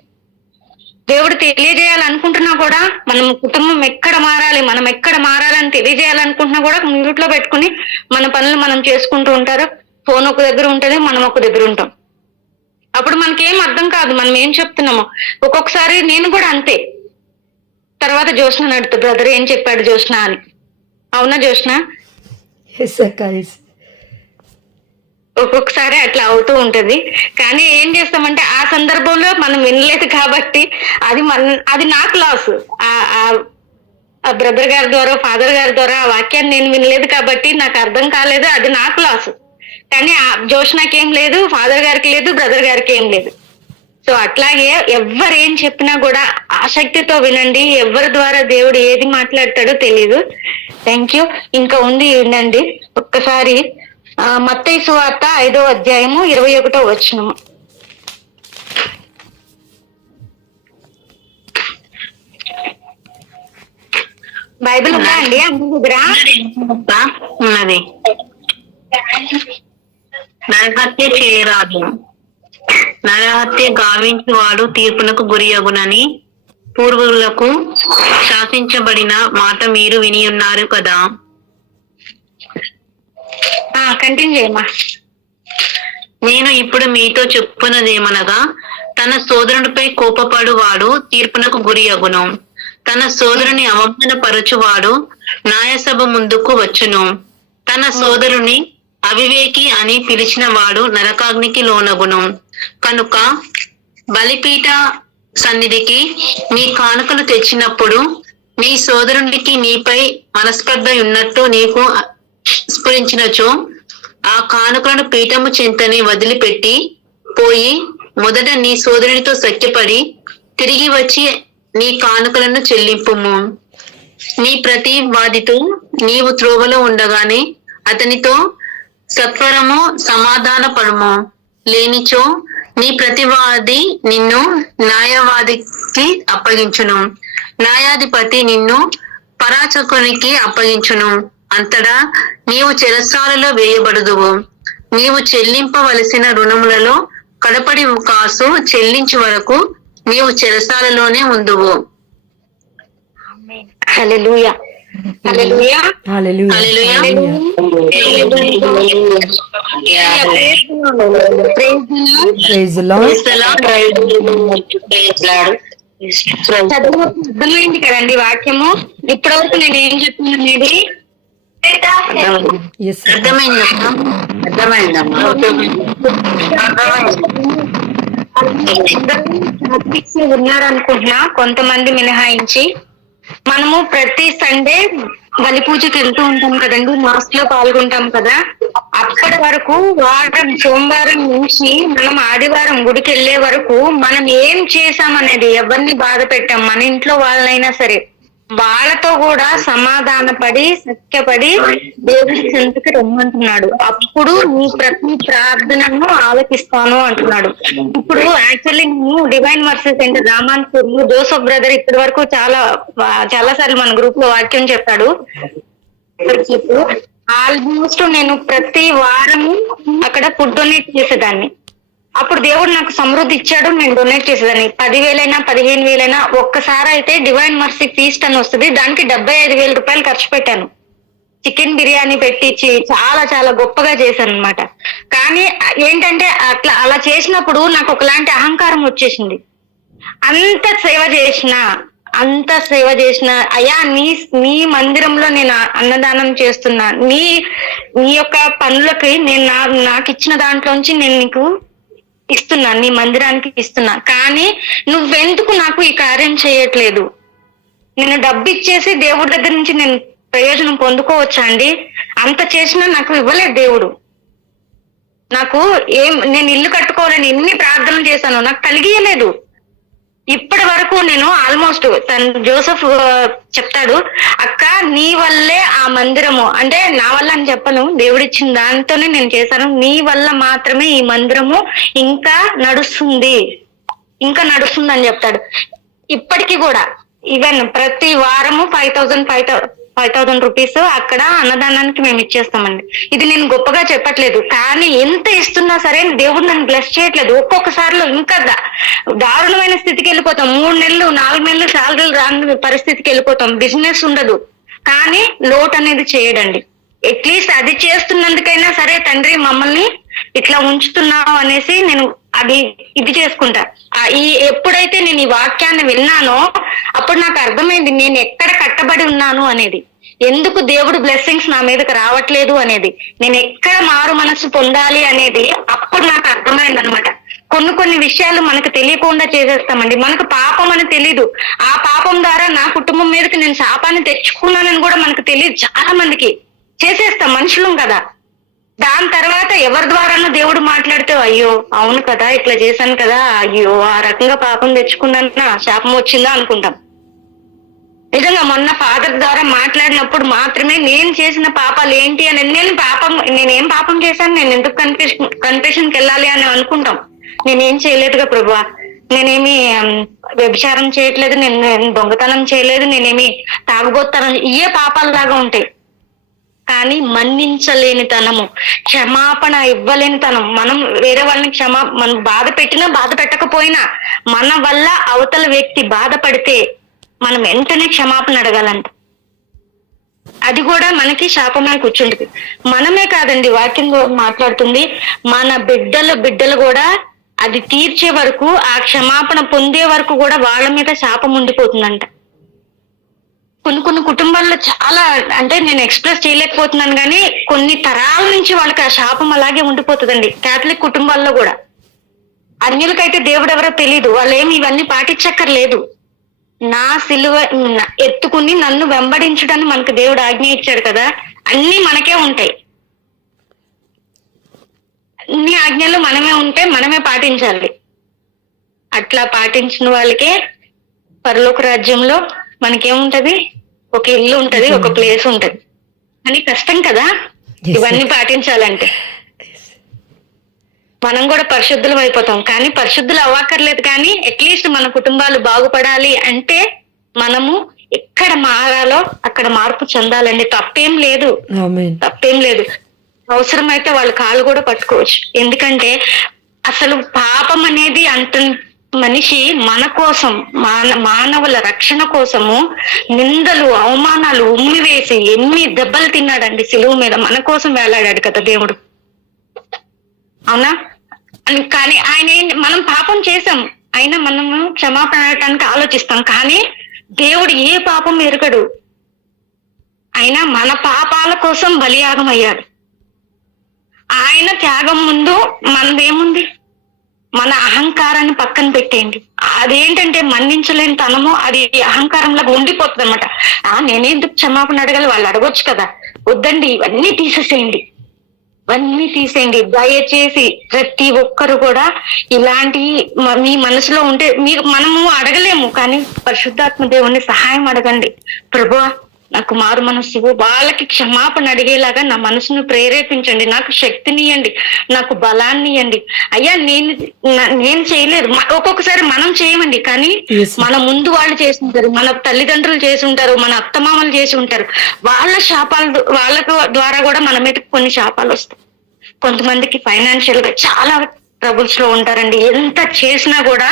దేవుడు తెలియజేయాలనుకుంటున్నా కూడా, మనం కుటుంబం ఎక్కడ మారాలి, మనం ఎక్కడ మారాలని తెలియజేయాలనుకుంటున్నా కూడా మ్యూట్ లో పెట్టుకుని మన పనులు మనం చేసుకుంటూ ఉంటారు. ఫోన్ ఒక దగ్గర ఉంటుంది, మనం ఒక దగ్గర ఉంటాం. అప్పుడు మనకేం అర్థం కాదు మనం ఏం చెప్తున్నామో. ఒక్కొక్కసారి నేను కూడా అంతే. తర్వాత జోష్న అడుగుతా, బ్రదర్ ఏం చెప్పాడు జోష్న అని. అవునా జోష్న? ఒక్కొక్కసారి అట్లా అవుతూ ఉంటది. కానీ ఏం చేస్తామంటే ఆ సందర్భంలో మనం వినలేదు కాబట్టి అది నాకు లాస్. ఆ బ్రదర్ గారి ద్వారా, ఫాదర్ గారి ద్వారా ఆ వాక్యాన్ని నేను వినలేదు కాబట్టి నాకు అర్థం కాలేదు, అది నాకు లాస్. కానీ జోష్నాకేం లేదు, ఫాదర్ గారికి లేదు, బ్రదర్ గారికి ఏం లేదు. సో అట్లాగే ఎవరేం చెప్పినా కూడా ఆసక్తితో వినండి. ఎవరి ద్వారా దేవుడు ఏది మాట్లాడతాడో తెలీదు. Thank you. ఇంకా ఉంది వినండి ఒక్కసారి. మత్తయి సువార్త 5వ అధ్యాయము 21వ వచనము. బైబిల్ ఉందా అండి అందరి దగ్గర? ఉన్నది. నరహత్య చేయరాదు, నరహత్య గావించువాడు తీర్పునకు గురియగునని పూర్వులకు శాసించబడిన మాట మీరు విని ఉన్నారు కదా. కంటిన్యూ చేయమ్మా. నేను ఇప్పుడు మీతో చెప్పున్నదేమనగా, తన సోదరునిపై కోపపడువాడు తీర్పునకు గురియగును, తన సోదరుని అవమానపరచువాడు న్యాయసభ ముందుకు వచ్చును, తన సోదరుని అవివేకి అని పిలిచిన వాడు నరకాగ్నికి లోనగును. కనుక బలిపీఠ సన్నిధికి మీ కానుకలు తెచ్చినప్పుడు మీ సోదరునికి నీపై మనస్పర్ధ ఉన్నట్టు నీకు స్ఫురించినచో ఆ కానుకలను పీఠము చెంతని వదిలిపెట్టి పోయి మొదట నీ సోదరునితో సఖ్యపడి తిరిగి వచ్చి నీ కానుకలను చెల్లింపుము. నీ ప్రతి వాదితో నీవు త్రోవలో ఉండగానే అతనితో సత్వరము సమాధాన పడుము. లేనిచో నీ ప్రతివాది నిన్ను న్యాయవాదికి అప్పగించును, న్యాయాధిపతి నిన్ను పరాచకునికి అప్పగించును. అంతటా నీవు చెరసాలలో వేయబడుదువు. నీవు చెల్లింపవలసిన రుణములలో కడపడి కాసు చెల్లించు వరకు నీవు చెరసాలలోనే ఉందువు. హల్లెలూయా, హల్లెలూయా, హల్లెలూయా. హల్లెలూయా. Praise the lord. చదువు అర్థమైంది కదండి వాక్యము. ఇప్పటివరకు నేను ఏం చెప్తున్నాను అనేది Yes, sir. అర్థమైందమ్మా? ఉన్నారనుకుంటున్నా, కొంతమంది మినహాయించి. మనము ప్రతి సండే బలి పూజకి వెళ్తూ ఉంటాం కదండి, మాస్ లో పాల్గొంటాం కదా. అప్పటి వరకు వారం, సోమవారం నుంచి మనం ఆదివారం గుడికి వెళ్ళే వరకు మనం ఏం చేసామనేది, ఎవరిని బాధ పెట్టాం, మన ఇంట్లో వాళ్ళైనా సరే, వాళ్ళతో కూడా సమాధానపడి సత్యపడి దేవుడి చెంతకి రమ్మంటున్నాడు. అప్పుడు నీ ప్రతి ప్రార్థనను ఆలకిస్తాను అంటున్నాడు. ఇప్పుడు యాక్చువల్లీ నేను divine verses centre Ramanpur Joseph brother ఇప్పటి వరకు చాలా సార్లు మన గ్రూప్ లో వాక్యం చెప్పాడు. ఆల్మోస్ట్ నేను ప్రతి వారము అక్కడ ఫుడ్ డొనేట్ చేసేదాన్ని. అప్పుడు దేవుడు నాకు సమృద్ధి ఇచ్చాడు, నేను డొనేట్ చేసేదాన్ని. 10,000 15,000 ఒక్కసారి అయితే డివైన్ మర్సీ ఫీస్ట్ అని వస్తుంది, దానికి 75,000 రూపాయలు ఖర్చు పెట్టాను. చికెన్ బిర్యానీ పెట్టించి చాలా చాలా గొప్పగా చేశాను అనమాట. కానీ ఏంటంటే అలా చేసినప్పుడు నాకు ఒకలాంటి అహంకారం వచ్చేసింది. అంత సేవ చేసిన అయ్యా, నీ మందిరంలో నేను అన్నదానం చేస్తున్నా, నీ యొక్క పనులకి నేను నాకు ఇచ్చిన దాంట్లోంచి నేను నీకు ఇస్తున్నా, నీ మందిరానికి ఇస్తున్నా, కానీ నువ్వెందుకు నాకు ఈ కార్యం చేయట్లేదు? నేను డబ్బు ఇచ్చేసి దేవుడి దగ్గర నుంచి నేను ప్రయోజనం పొందుకోవచ్చా అండి? అంత చేసినా నాకు ఇవ్వలేదు దేవుడు. నేను ఇల్లు కట్టుకోవాలని ఎన్ని ప్రార్థనలు చేశాను, నాకు కలిగియలేదు. ఇప్పటి వరకు నేను ఆల్మోస్ట్ జోసఫ్ చెప్తాడు, అక్క నీ వల్లే ఆ మందిరము, అంటే నా వల్ల అని చెప్పను, దేవుడిచ్చిన దాంతోనే నేను చేశాను, నీ వల్ల మాత్రమే ఈ మందిరము ఇంకా నడుస్తుంది అని చెప్తాడు. ఇప్పటికీ కూడా ఈవెన్ ప్రతి వారము 5,000 రూపీస్ అక్కడ అన్నదానానికి మేము ఇచ్చేస్తామండి. ఇది నేను గొప్పగా చెప్పట్లేదు, కానీ ఎంత ఇస్తున్నా సరే దేవుడు నన్ను బ్లెస్ చేయట్లేదు. ఒక్కొక్కసారిలో ఇంకా దారుణమైన స్థితికి వెళ్ళిపోతాం. 3 నెలలు 4 నెలలు శాలరీలు రాని పరిస్థితికి వెళ్ళిపోతాం. బిజినెస్ ఉండదు, కానీ లోటు అనేది చేయడండి. అట్లీస్ట్ అది చేస్తున్నందుకైనా సరే తండ్రి మమ్మల్ని ఇట్లా ఉంచుతున్నావు అనేసి నేను ఇది చేసుకుంటా. ఎప్పుడైతే నేను ఈ వాక్యాన్ని విన్నానో అప్పుడు నాకు అర్థమైంది నేను ఎక్కడ కట్టబడి ఉన్నాను అనేది, ఎందుకు దేవుడు బ్లెస్సింగ్స్ నా మీదకి రావట్లేదు అనేది, నేను ఎక్కడ మారు మనసు పొందాలి అనేది అప్పుడు నాకు అర్థమైంది అనమాట. కొన్ని విషయాలు మనకు తెలియకుండా చేసేస్తామండి. మనకు పాపం అని తెలీదు, ఆ పాపం ద్వారా నా కుటుంబం మీదకి నేను శాపాన్ని తెచ్చుకున్నానని కూడా మనకు తెలియదు. చాలా మందికి చేసేస్తాం, మనుషులం కదా. దాని తర్వాత ఎవరి ద్వారానో దేవుడు మాట్లాడితే అయ్యో అవును కదా ఇట్లా చేశాను కదా, అయ్యో ఆ రకంగా పాపం తెచ్చుకున్నాను, శాపం వచ్చిందా అనుకుంటాం. నిజంగా మొన్న ఫాదర్ ద్వారా మాట్లాడినప్పుడు మాత్రమే నేను చేసిన పాపాలు ఏంటి అని, నేనేం పాపం చేశాను, నేను ఎందుకు కన్ఫెషన్కి వెళ్ళాలి అని అనుకుంటాం. నేనేం చేయలేదుగా ప్రభువా, నేనేమి వ్యభిచారం చేయట్లేదు, నేను దొంగతనం చేయలేదు, నేనేమి తాగుబోతాను, ఇవే పాపాలు లాగా ఉంటాయి. కానీ మన్నించలేని తనము, క్షమాపణ ఇవ్వలేని తనం, మనం వేరే వాళ్ళని మనం బాధ పెట్టినా బాధ పెట్టకపోయినా మన వల్ల అవతల వ్యక్తి బాధపడితే మనం వెంటనే క్షమాపణ అడగాలంట. అది కూడా మనకి శాపమై కూర్చుంటుంది. మనమే కాదండి, వాక్యంలో మాట్లాడుతుంది, మన బిడ్డలు కూడా అది తీర్చే వరకు, ఆ క్షమాపణ పొందే వరకు కూడా వాళ్ళ మీద శాపం ఉండిపోతుందంట. కొన్ని కుటుంబాల్లో చాలా, అంటే నేను ఎక్స్ప్రెస్ చేయలేకపోతున్నాను కానీ కొన్ని తరాల నుంచి వాళ్ళకి ఆ శాపం అలాగే ఉండిపోతుందండి. కేథలిక్ కుటుంబాల్లో కూడా అన్యులకైతే దేవుడు ఎవరో తెలియదు, వాళ్ళేమి ఇవన్నీ పాటించక్కర్లేదు. నా సిలువ ఎత్తుకుని నన్ను వెంబడించడానికి మనకు దేవుడు ఆజ్ఞ ఇచ్చాడు కదా, అన్ని మనకే ఉంటాయి. అన్ని ఆజ్ఞలు మనమే ఉంటే మనమే పాటించాలి. అట్లా పాటించిన వాళ్ళకే పరలోక రాజ్యంలో మనకేముంటది, ఒక ఇల్లు ఉంటది, ఒక ప్లేస్ ఉంటది. అని కష్టం కదా ఇవన్నీ పాటించాలంటే. మనం కూడా పరిశుద్ధులం అయిపోతాం, కానీ పరిశుద్ధులు అవ్వక్కర్లేదు. కానీ అట్లీస్ట్ మన కుటుంబాలు బాగుపడాలి అంటే మనము ఎక్కడ మారాలో అక్కడ మార్పు చెందాలండి. తప్పేం లేదు, తప్పేం లేదు. అవసరమైతే వాళ్ళ కాళ్ళు కూడా పట్టుకోవచ్చు. ఎందుకంటే అసలు పాపం అనేది మనిషి మన కోసం, మానవుల రక్షణ కోసము నిందలు, అవమానాలు ఉమ్మివేసి ఎన్ని దెబ్బలు తిన్నాడండి సిలువ మీద. మన కోసం వేలాడాడు కదా దేవుడు, అవునా? కానీ మనం పాపం చేసాం, అయినా మనము క్షమాపణ అడగటానికి ఆలోచిస్తాం. కానీ దేవుడు ఏ పాపం ఎరుగడు, అయినా మన పాపాల కోసం బలియాగం అయ్యాడు. ఆయన త్యాగం ముందు మనదేముంది? మన అహంకారాన్ని పక్కన పెట్టేయండి. అదేంటంటే మన్నించలేని తనము, అది అహంకారంలాగా ఉండిపోతుంది అనమాట. నేనేందుకు క్షమాపణ అడగాలి, వాళ్ళు అడగొచ్చు కదా. వద్దండి, ఇవన్నీ తీసేసేయండి, ఇవన్నీ తీసేయండి. దయచేసి ప్రతి ఒక్కరు కూడా ఇలాంటి మీ మనసులో ఉంటే మనము అడగలేము, కానీ పరిశుద్ధాత్మ దేవుని సహాయం అడగండి. ప్రభువా నాకు మారు మనసు, వాళ్ళకి క్షమాపణ అడిగేలాగా నా మనసును ప్రేరేపించండి, నాకు శక్తిని ఇవ్వండి, నాకు బలాన్ని ఇవ్వండి. అయ్యా నేను చేయలేదు, ఒక్కొక్కసారి మనం చేయమండి, కానీ మన ముందు వాళ్ళు చేసి ఉంటారు, మన తల్లిదండ్రులు చేసి ఉంటారు, మన అత్తమామలు చేసి ఉంటారు. వాళ్ళ వాళ్ళ ద్వారా కూడా మన మీద కొన్ని శాపాలు వస్తాయి. కొంతమందికి ఫైనాన్షియల్ గా చాలా ట్రబుల్స్ లో ఉంటారండి. ఎంత చేసినా కూడా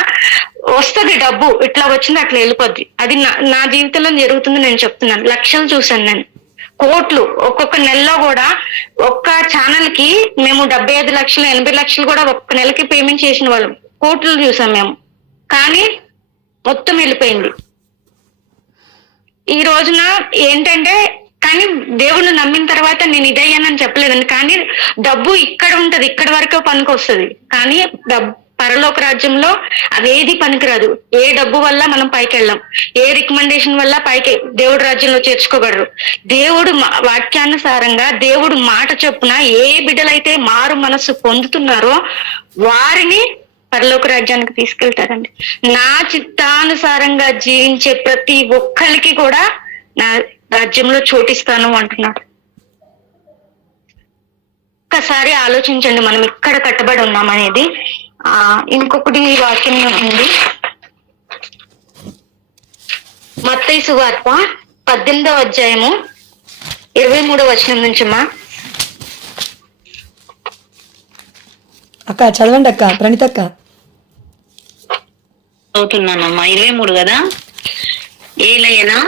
వస్తుంది డబ్బు, ఇట్లా వచ్చింది అట్లా వెళ్ళిపోద్ది. అది నా జీవితంలో జరుగుతుంది, నేను చెప్తున్నాను. లక్షలు చూసాను నేను, కోట్లు. ఒక్కొక్క నెలలో కూడా ఒక్క ఛానల్ కి మేము 75 లక్షలు 80 లక్షలు కూడా ఒక్క నెలకి పేమెంట్ చేసిన వాళ్ళం, కోట్లు చూసాం మేము. కానీ మొత్తం వెళ్ళిపోయింది. ఈ రోజున ఏంటంటే, కానీ దేవుణ్ణి నమ్మిన తర్వాత నేను ఇదయ్యానని చెప్పలేదండి. కానీ డబ్బు ఇక్కడ ఉంటది, ఇక్కడ వరకు పనికి వస్తుంది. కానీ పరలోక రాజ్యంలో అవేది పనికిరాదు. ఏ డబ్బు వల్ల మనం పైకి వెళ్ళాం, ఏ రికమెండేషన్ వల్ల పైకి దేవుడు రాజ్యంలో చేర్చుకోగలరు. దేవుడు వాక్యానుసారంగా దేవుడు మాట చొప్పున ఏ బిడ్డలైతే మారు మనస్సు పొందుతున్నారో వారిని పరలోక రాజ్యానికి తీసుకెళ్తారండి. నా చిత్తానుసారంగా జీవించే ప్రతి ఒక్కరికి కూడా నా రాజ్యంలో చోటిస్తాను అంటున్నాడు. ఒక్కసారి ఆలోచించండి, మనం ఎక్కడ కట్టబడి ఉన్నాం అనేది. ఇంకొకటి వాక్యం ఉంది, మత్తయి సువార్త 18వ అధ్యాయము 23వ వచనం నుంచి. అక్క చదవండి అక్క, ప్రణీత అక్క. అవుతున్నానమ్మా. 23 కదా. ఏలయనా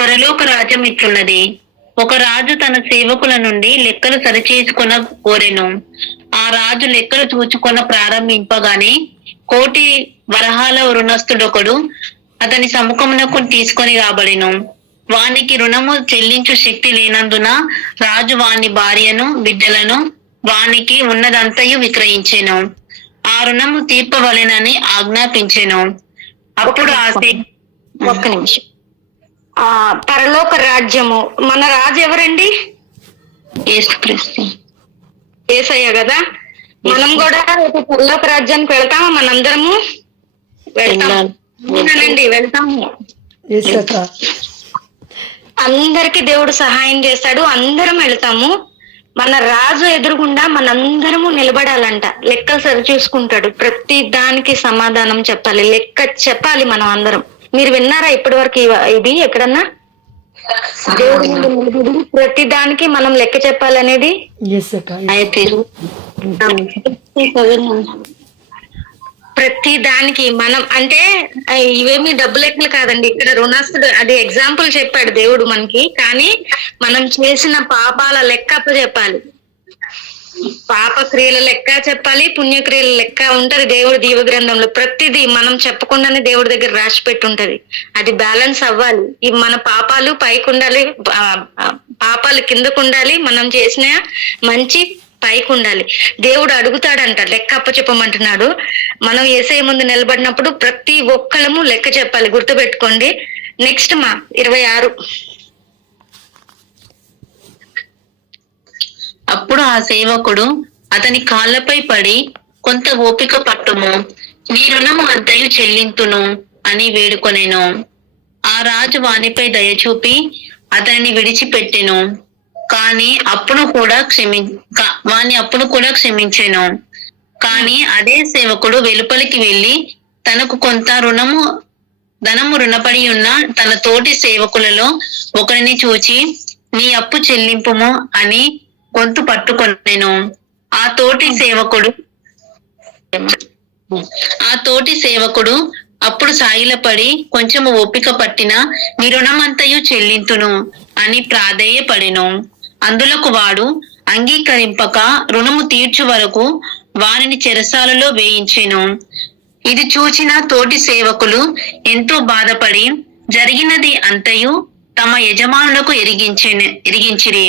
పరలోక రాజ్యం ఇట్లున్నది, ఒక రాజు తన సేవకుల నుండి లెక్కలు సరిచేసుకున్న కోరెను. ఆ రాజు లెక్కలు చూచుకొన ప్రారంభింపగానే 1,000,000 వరహాల రుణస్థుడొకడు అతని సముఖమునకు తీసుకొని రాబడెను. వానికి రుణము చెల్లించు శక్తి లేనందున రాజు వాని భార్యను బిడ్డలను వానికి ఉన్నదంతయు విక్రయించెను. ఆ రుణము తీర్పవలెనని ఆజ్ఞాపించెను. అప్పుడు ఒక్క నిమిషం. పరలోక రాజ్యము, మన రాజు ఎవరండి? యేసుక్రీస్తు, యేసయ్య కదా. మనం కూడా పరలోక రాజ్యానికి వెళ్తాము, మనందరము వెళ్తాము. అందరికి దేవుడు సహాయం చేస్తాడు, అందరం వెళ్తాము. మన రాజు ఎదురుగుండా మనందరము నిలబడాలంట. లెక్కలు సరి చూసుకుంటాడు, ప్రతి దానికి సమాధానం చెప్పాలి, లెక్క చెప్పాలి మనం అందరం. మీరు విన్నారా ఇప్పటి వరకు ఇది ఎక్కడన్నా? దేవుడు ప్రతి దానికి మనం లెక్క చెప్పాలనేది. ప్రతి దానికి మనం అంటే ఇవేమి డబ్బు లెక్కలు కాదండి. ఇక్కడ రుణస్థుడు అది ఎగ్జాంపుల్ చెప్పాడు దేవుడు మనకి. కానీ మనం చేసిన పాపాల లెక్క చెప్పాలి, పాప క్రియల లెక్క చెప్పాలి, పుణ్యక్రియల లెక్క ఉంటది దేవుడు దీవ గ్రంథంలో. ప్రతిదీ మనం చెప్పకుండానే దేవుడి దగ్గర రాసి పెట్టి ఉంటది. అది బ్యాలెన్స్ అవ్వాలి. మన పాపాలు పైకి ఉండాలి, పాపాలు కిందకు ఉండాలి, మనం చేసిన మంచి పైకి ఉండాలి. దేవుడు అడుగుతాడంట, లెక్క అప్పచెప్పమంటున్నాడు. మనం యేసయ్య ముందు నిలబడినప్పుడు ప్రతి ఒక్కళ్ళము లెక్క చెప్పాలి, గుర్తుపెట్టుకోండి. నెక్స్ట్ 26. అప్పుడు ఆ సేవకుడు అతని కాళ్ళపై పడి, కొంత ఓపిక పట్టుము, నీ రుణము అంతయు చెల్లింతును అని వేడుకొనెను. ఆ రాజు వానిపై దయ చూపి అతనిని విడిచిపెట్టెను. వాణ్ణి అప్పుడు కూడా క్షమించెను. కాని అదే సేవకుడు వెలుపలికి వెళ్లి తనకు కొంత ధనము రుణపడి ఉన్న తన తోటి సేవకులలో ఒకరిని చూచి, నీ అప్పు చెల్లింపుము అని గొంతు పట్టుకొనెను. ఆ తోటి సేవకుడు అప్పుడు సాగిలపడి, కొంచెము ఓపిక పట్టిన నీ రుణమంతయు చెల్లింతును అని ప్రాధేయపడెను. అందులకు వాడు అంగీకరింపక రుణము తీర్చు వరకు వానిని చెరసాలలో వేయించెను. ఇది చూచిన తోటి సేవకులు ఎంతో బాధపడి జరిగినది అంతయు తమ యజమానులకు ఎరిగించిరి.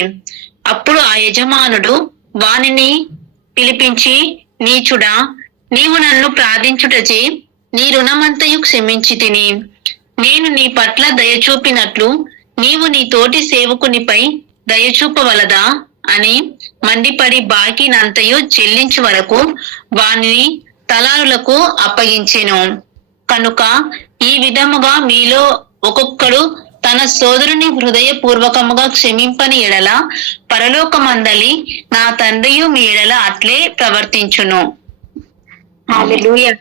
అప్పుడు ఆ యజమానుడు వానిని పిలిపించి, నీచుడా, నీవు నన్ను ప్రార్థించుటచే నీ రుణమంతయు క్షమించి తిని, నేను నీ పట్ల దయచూపినట్లు నీవు నీ తోటి సేవకునిపై దయచూపవలదా అని మండిపడి బాకీనంతయు చెల్లించు వరకు వానిని తలారులకు అప్పగించెను. కనుక ఈ విధముగా మీలో ఒక్కొక్కడు తన సోదరుని హృదయపూర్వకముగా క్షమింపని ఎడల పరలోకమందలి నా తండ్రియు మీ ఎడల అట్లే ప్రవర్తించును. హల్లెలూయా.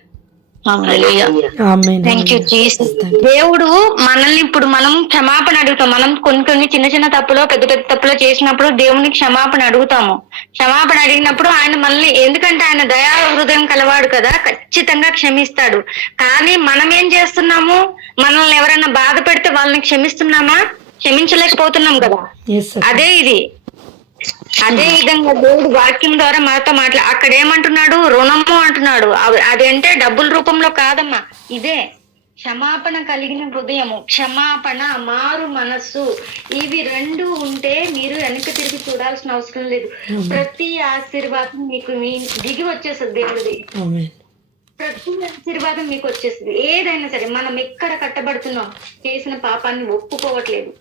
Thank you Jesus. దేవుడు మనల్ని ఇప్పుడు మనం క్షమాపణ అడుగుతాం. మనం కొన్ని చిన్న చిన్న తప్పులో పెద్ద పెద్ద తప్పులో చేసినప్పుడు దేవుని క్షమాపణ అడుగుతాము. క్షమాపణ అడిగినప్పుడు ఆయన మనల్ని, ఎందుకంటే ఆయన దయా హృదయం కలవాడు కదా, ఖచ్చితంగా క్షమిస్తాడు. కానీ మనం ఏం చేస్తున్నాము? మనల్ని ఎవరైనా బాధ పెడితే వాళ్ళని క్షమిస్తున్నామా? క్షమించలేకపోతున్నాం కదా. అదే విధంగా దేవుడు వాక్యం ద్వారా మనతో అక్కడ ఏమంటున్నాడు? రుణము అంటున్నాడు. అదంటే డబ్బుల రూపంలో కాదమ్మా, ఇదే క్షమాపణ కలిగిన హృదయము, క్షమాపణ, మారు మనస్సు, ఇవి రెండు ఉంటే మీరు వెనక తిరిగి చూడాల్సిన అవసరం లేదు. ప్రతి ఆశీర్వాదం మీకు దిగి వచ్చేస్తుంది. దేవుడిది ప్రతి ఆశీర్వాదం మీకు వచ్చేస్తుంది. ఏదైనా సరే మనం ఎక్కడ కట్టబడుతున్నాం, చేసిన పాపాన్ని ఒప్పుకోవట్లేదు,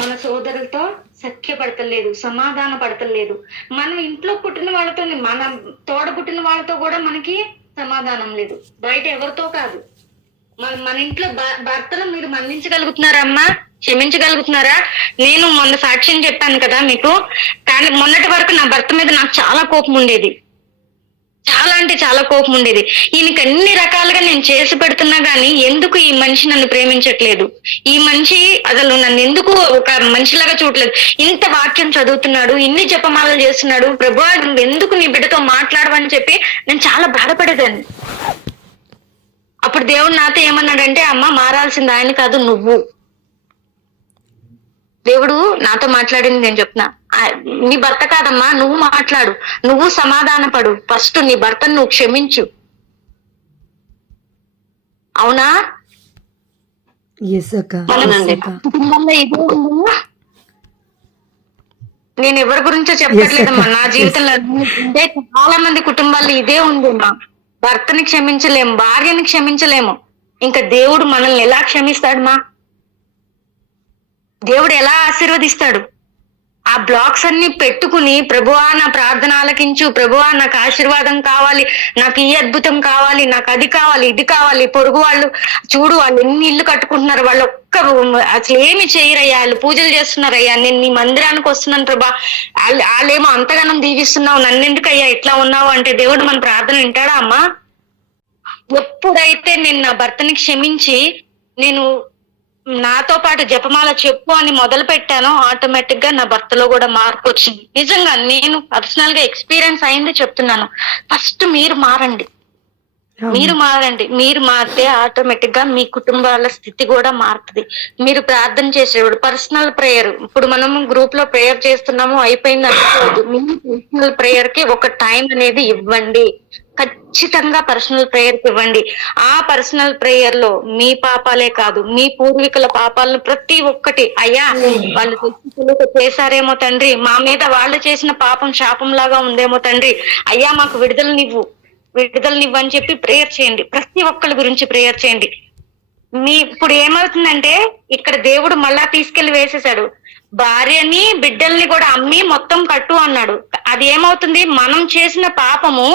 మన సోదరులతో సఖ్య పడతలేదు, సమాధాన పడతలేదు, మనం ఇంట్లో పుట్టిన వాళ్ళతో, మన తోడ పుట్టిన వాళ్ళతో కూడా మనకి సమాధానం లేదు, బయట ఎవరితో కాదు. మన ఇంట్లో భర్తను మీరు మన్నించగలుగుతున్నారమ్మా? క్షమించగలుగుతున్నారా? నేను మొన్న సాక్ష్యం చెప్పాను కదా మీకు. కానీ మొన్నటి వరకు నా భర్త మీద నాకు చాలా కోపం ఉండేది, చాలా అంటే చాలా కోపం ఉండేది. ఈయనకి అన్ని రకాలుగా నేను చేసి పెడుతున్నా గానీ ఎందుకు ఈ మనిషి నన్ను ప్రేమించట్లేదు, ఈ మనిషి అసలు నన్ను ఎందుకు ఒక మనిషిలాగా చూడలేదు, ఇంత వాక్యం చదువుతున్నాడు, ఇన్ని జపమాలలు చేస్తున్నాడు, ప్రభువా ఎందుకు నీ బిడ్డతో మాట్లాడవని చెప్పి నేను చాలా బాధపడేదాన్ని. అప్పుడు దేవుడు నాతో ఏమన్నాడంటే, అమ్మ మారాల్సింది ఆయన కాదు నువ్వు. దేవుడు నాతో మాట్లాడింది నేను చెప్తున్నా, నీ భర్త కాదమ్మా, నువ్వు మాట్లాడు, నువ్వు సమాధాన పడు, ఫస్ట్ నీ భర్తను నువ్వు క్షమించు. అవునా? నేను ఎవరి గురించో చెప్పట్లేదమ్మా, నా జీవితంలో చాలా మంది కుటుంబాల్లో ఇదే ఉందమ్మా. భర్తని క్షమించలేము, భార్యని క్షమించలేము, ఇంకా దేవుడు మనల్ని ఎలా క్షమిస్తాడమ్మా? దేవుడు ఎలా ఆశీర్వదిస్తాడు? ఆ బ్లాక్స్ అన్ని పెట్టుకుని, ప్రభువా నా ప్రార్థన ఆలకించు, ప్రభువా నాకు ఆశీర్వాదం కావాలి, నాకు ఈ అద్భుతం కావాలి, నాకు అది కావాలి, ఇది కావాలి. పొరుగు వాళ్ళు చూడు, వాళ్ళు ఎన్ని ఇల్లు కట్టుకుంటున్నారు, వాళ్ళు అసలు ఏమి చేయరయ్యా, వాళ్ళు పూజలు చేస్తున్నారయ్యా, నేను నీ మందిరానికి వస్తున్నాను ప్రభా, వాళ్ళేమో అంతగానం దీవిస్తున్నావు, నన్నెందుకయ్యా ఇట్లా ఉన్నావు అంటే దేవుడు మన ప్రార్థన వింటాడా అమ్మా? ఎప్పుడైతే నేను నా భర్తని క్షమించి నేను నాతో పాటు జపమాల చెప్పు అని మొదలు పెట్టానో ఆటోమేటిక్ గా నా భర్తలో కూడా మార్పు వచ్చింది. నిజంగా నేను పర్సనల్ గా ఎక్స్పీరియన్స్ అయింది చెప్తున్నాను. ఫస్ట్ మీరు మారండి, మీరు మారితే ఆటోమేటిక్ గా మీ కుటుంబాల స్థితి కూడా మారుతుంది. మీరు ప్రార్థన చేసేవాడు పర్సనల్ ప్రేయర్, ఇప్పుడు మనం గ్రూప్ లో ప్రేయర్ చేస్తున్నాము అయిపోయింది అనుకోవద్దు. మీ పర్సనల్ ప్రేయర్ కి ఒక టైం అనేది ఇవ్వండి, ఖచ్చితంగా పర్సనల్ ప్రేయర్ కి ఇవ్వండి. ఆ పర్సనల్ ప్రేయర్ లో మీ పాపాలే కాదు, మీ పూర్వీకుల పాపాలను ప్రతి ఒక్కటి, అయ్యా వాళ్ళు చేశారేమో తండ్రి, మా మీద వాళ్ళు చేసిన పాపం శాపం లాగా ఉందేమో తండ్రి, అయ్యా మాకు విడుదలనివ్వు అని చెప్పి ప్రేయర్ చేయండి. ప్రతి ఒక్కరి గురించి ప్రేయర్ చేయండి. ఇప్పుడు ఏమవుతుందంటే ఇక్కడ దేవుడు మళ్ళా తీసుకెళ్లి వేసేసాడు, భార్యని బిడ్డల్ని కూడా అమ్మి మొత్తం కట్టు అన్నాడు. అది ఏమవుతుంది, మనం చేసిన పాపము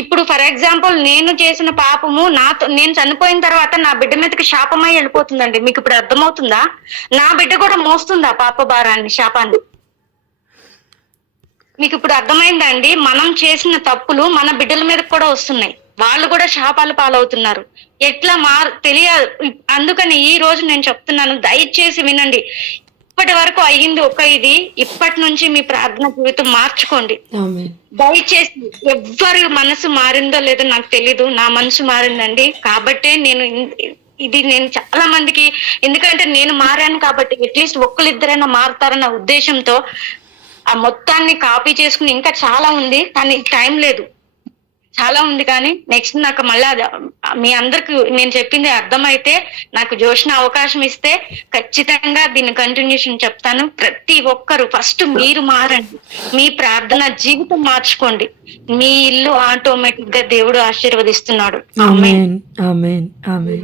ఇప్పుడు ఫర్ ఎగ్జాంపుల్ నేను చేసిన పాపము నేను చనిపోయిన తర్వాత నా బిడ్డ మీదకి శాపమై వెళ్ళిపోతుందండి. మీకు ఇప్పుడు అర్థమవుతుందా? నా బిడ్డ కూడా మోస్తుందా పాప భారాన్ని, శాపాన్ని? మీకు ఇప్పుడు అర్థమైందండి? మనం చేసిన తప్పులు మన బిడ్డల మీద కూడా వస్తున్నాయి, వాళ్ళు కూడా శాపాలు పాలవుతున్నారు. ఎట్లా తెలియదు. అందుకని ఈ రోజు నేను చెప్తున్నాను, దయచేసి వినండి. ఇప్పటి వరకు అయ్యింది ఇది, ఇప్పటి నుంచి మీ ప్రార్థన జీవితం మార్చుకోండి దయచేసి. ఎవ్వరి మనసు మారిందో లేదో నాకు తెలీదు, నా మనసు మారిందండి. కాబట్టే నేను చాలా మందికి, ఎందుకంటే నేను మారాను కాబట్టి అట్లీస్ట్ ఒక్కరిద్దరైనా మారుతారన్న ఉద్దేశంతో ఆ మొత్తాన్ని కాపీ చేసుకుని, ఇంకా చాలా ఉంది కానీ టైం లేదు, చాలా ఉంది. కానీ నెక్స్ట్ నాకు మళ్ళీ మీ అందరికి నేను చెప్పింది అర్థమైతే, నాకు జోష్న అవకాశం ఇస్తే ఖచ్చితంగా దీన్ని కంటిన్యూషన్ చెప్తాను. ప్రతి ఒక్కరు ఫస్ట్ మీరు మారండి, మీ ప్రార్థన జీవితం మార్చుకోండి, మీ ఇల్లు ఆటోమేటిక్ గా దేవుడు ఆశీర్వదిస్తున్నాడు. ఆమేన్ ఆమేన్ ఆమేన్.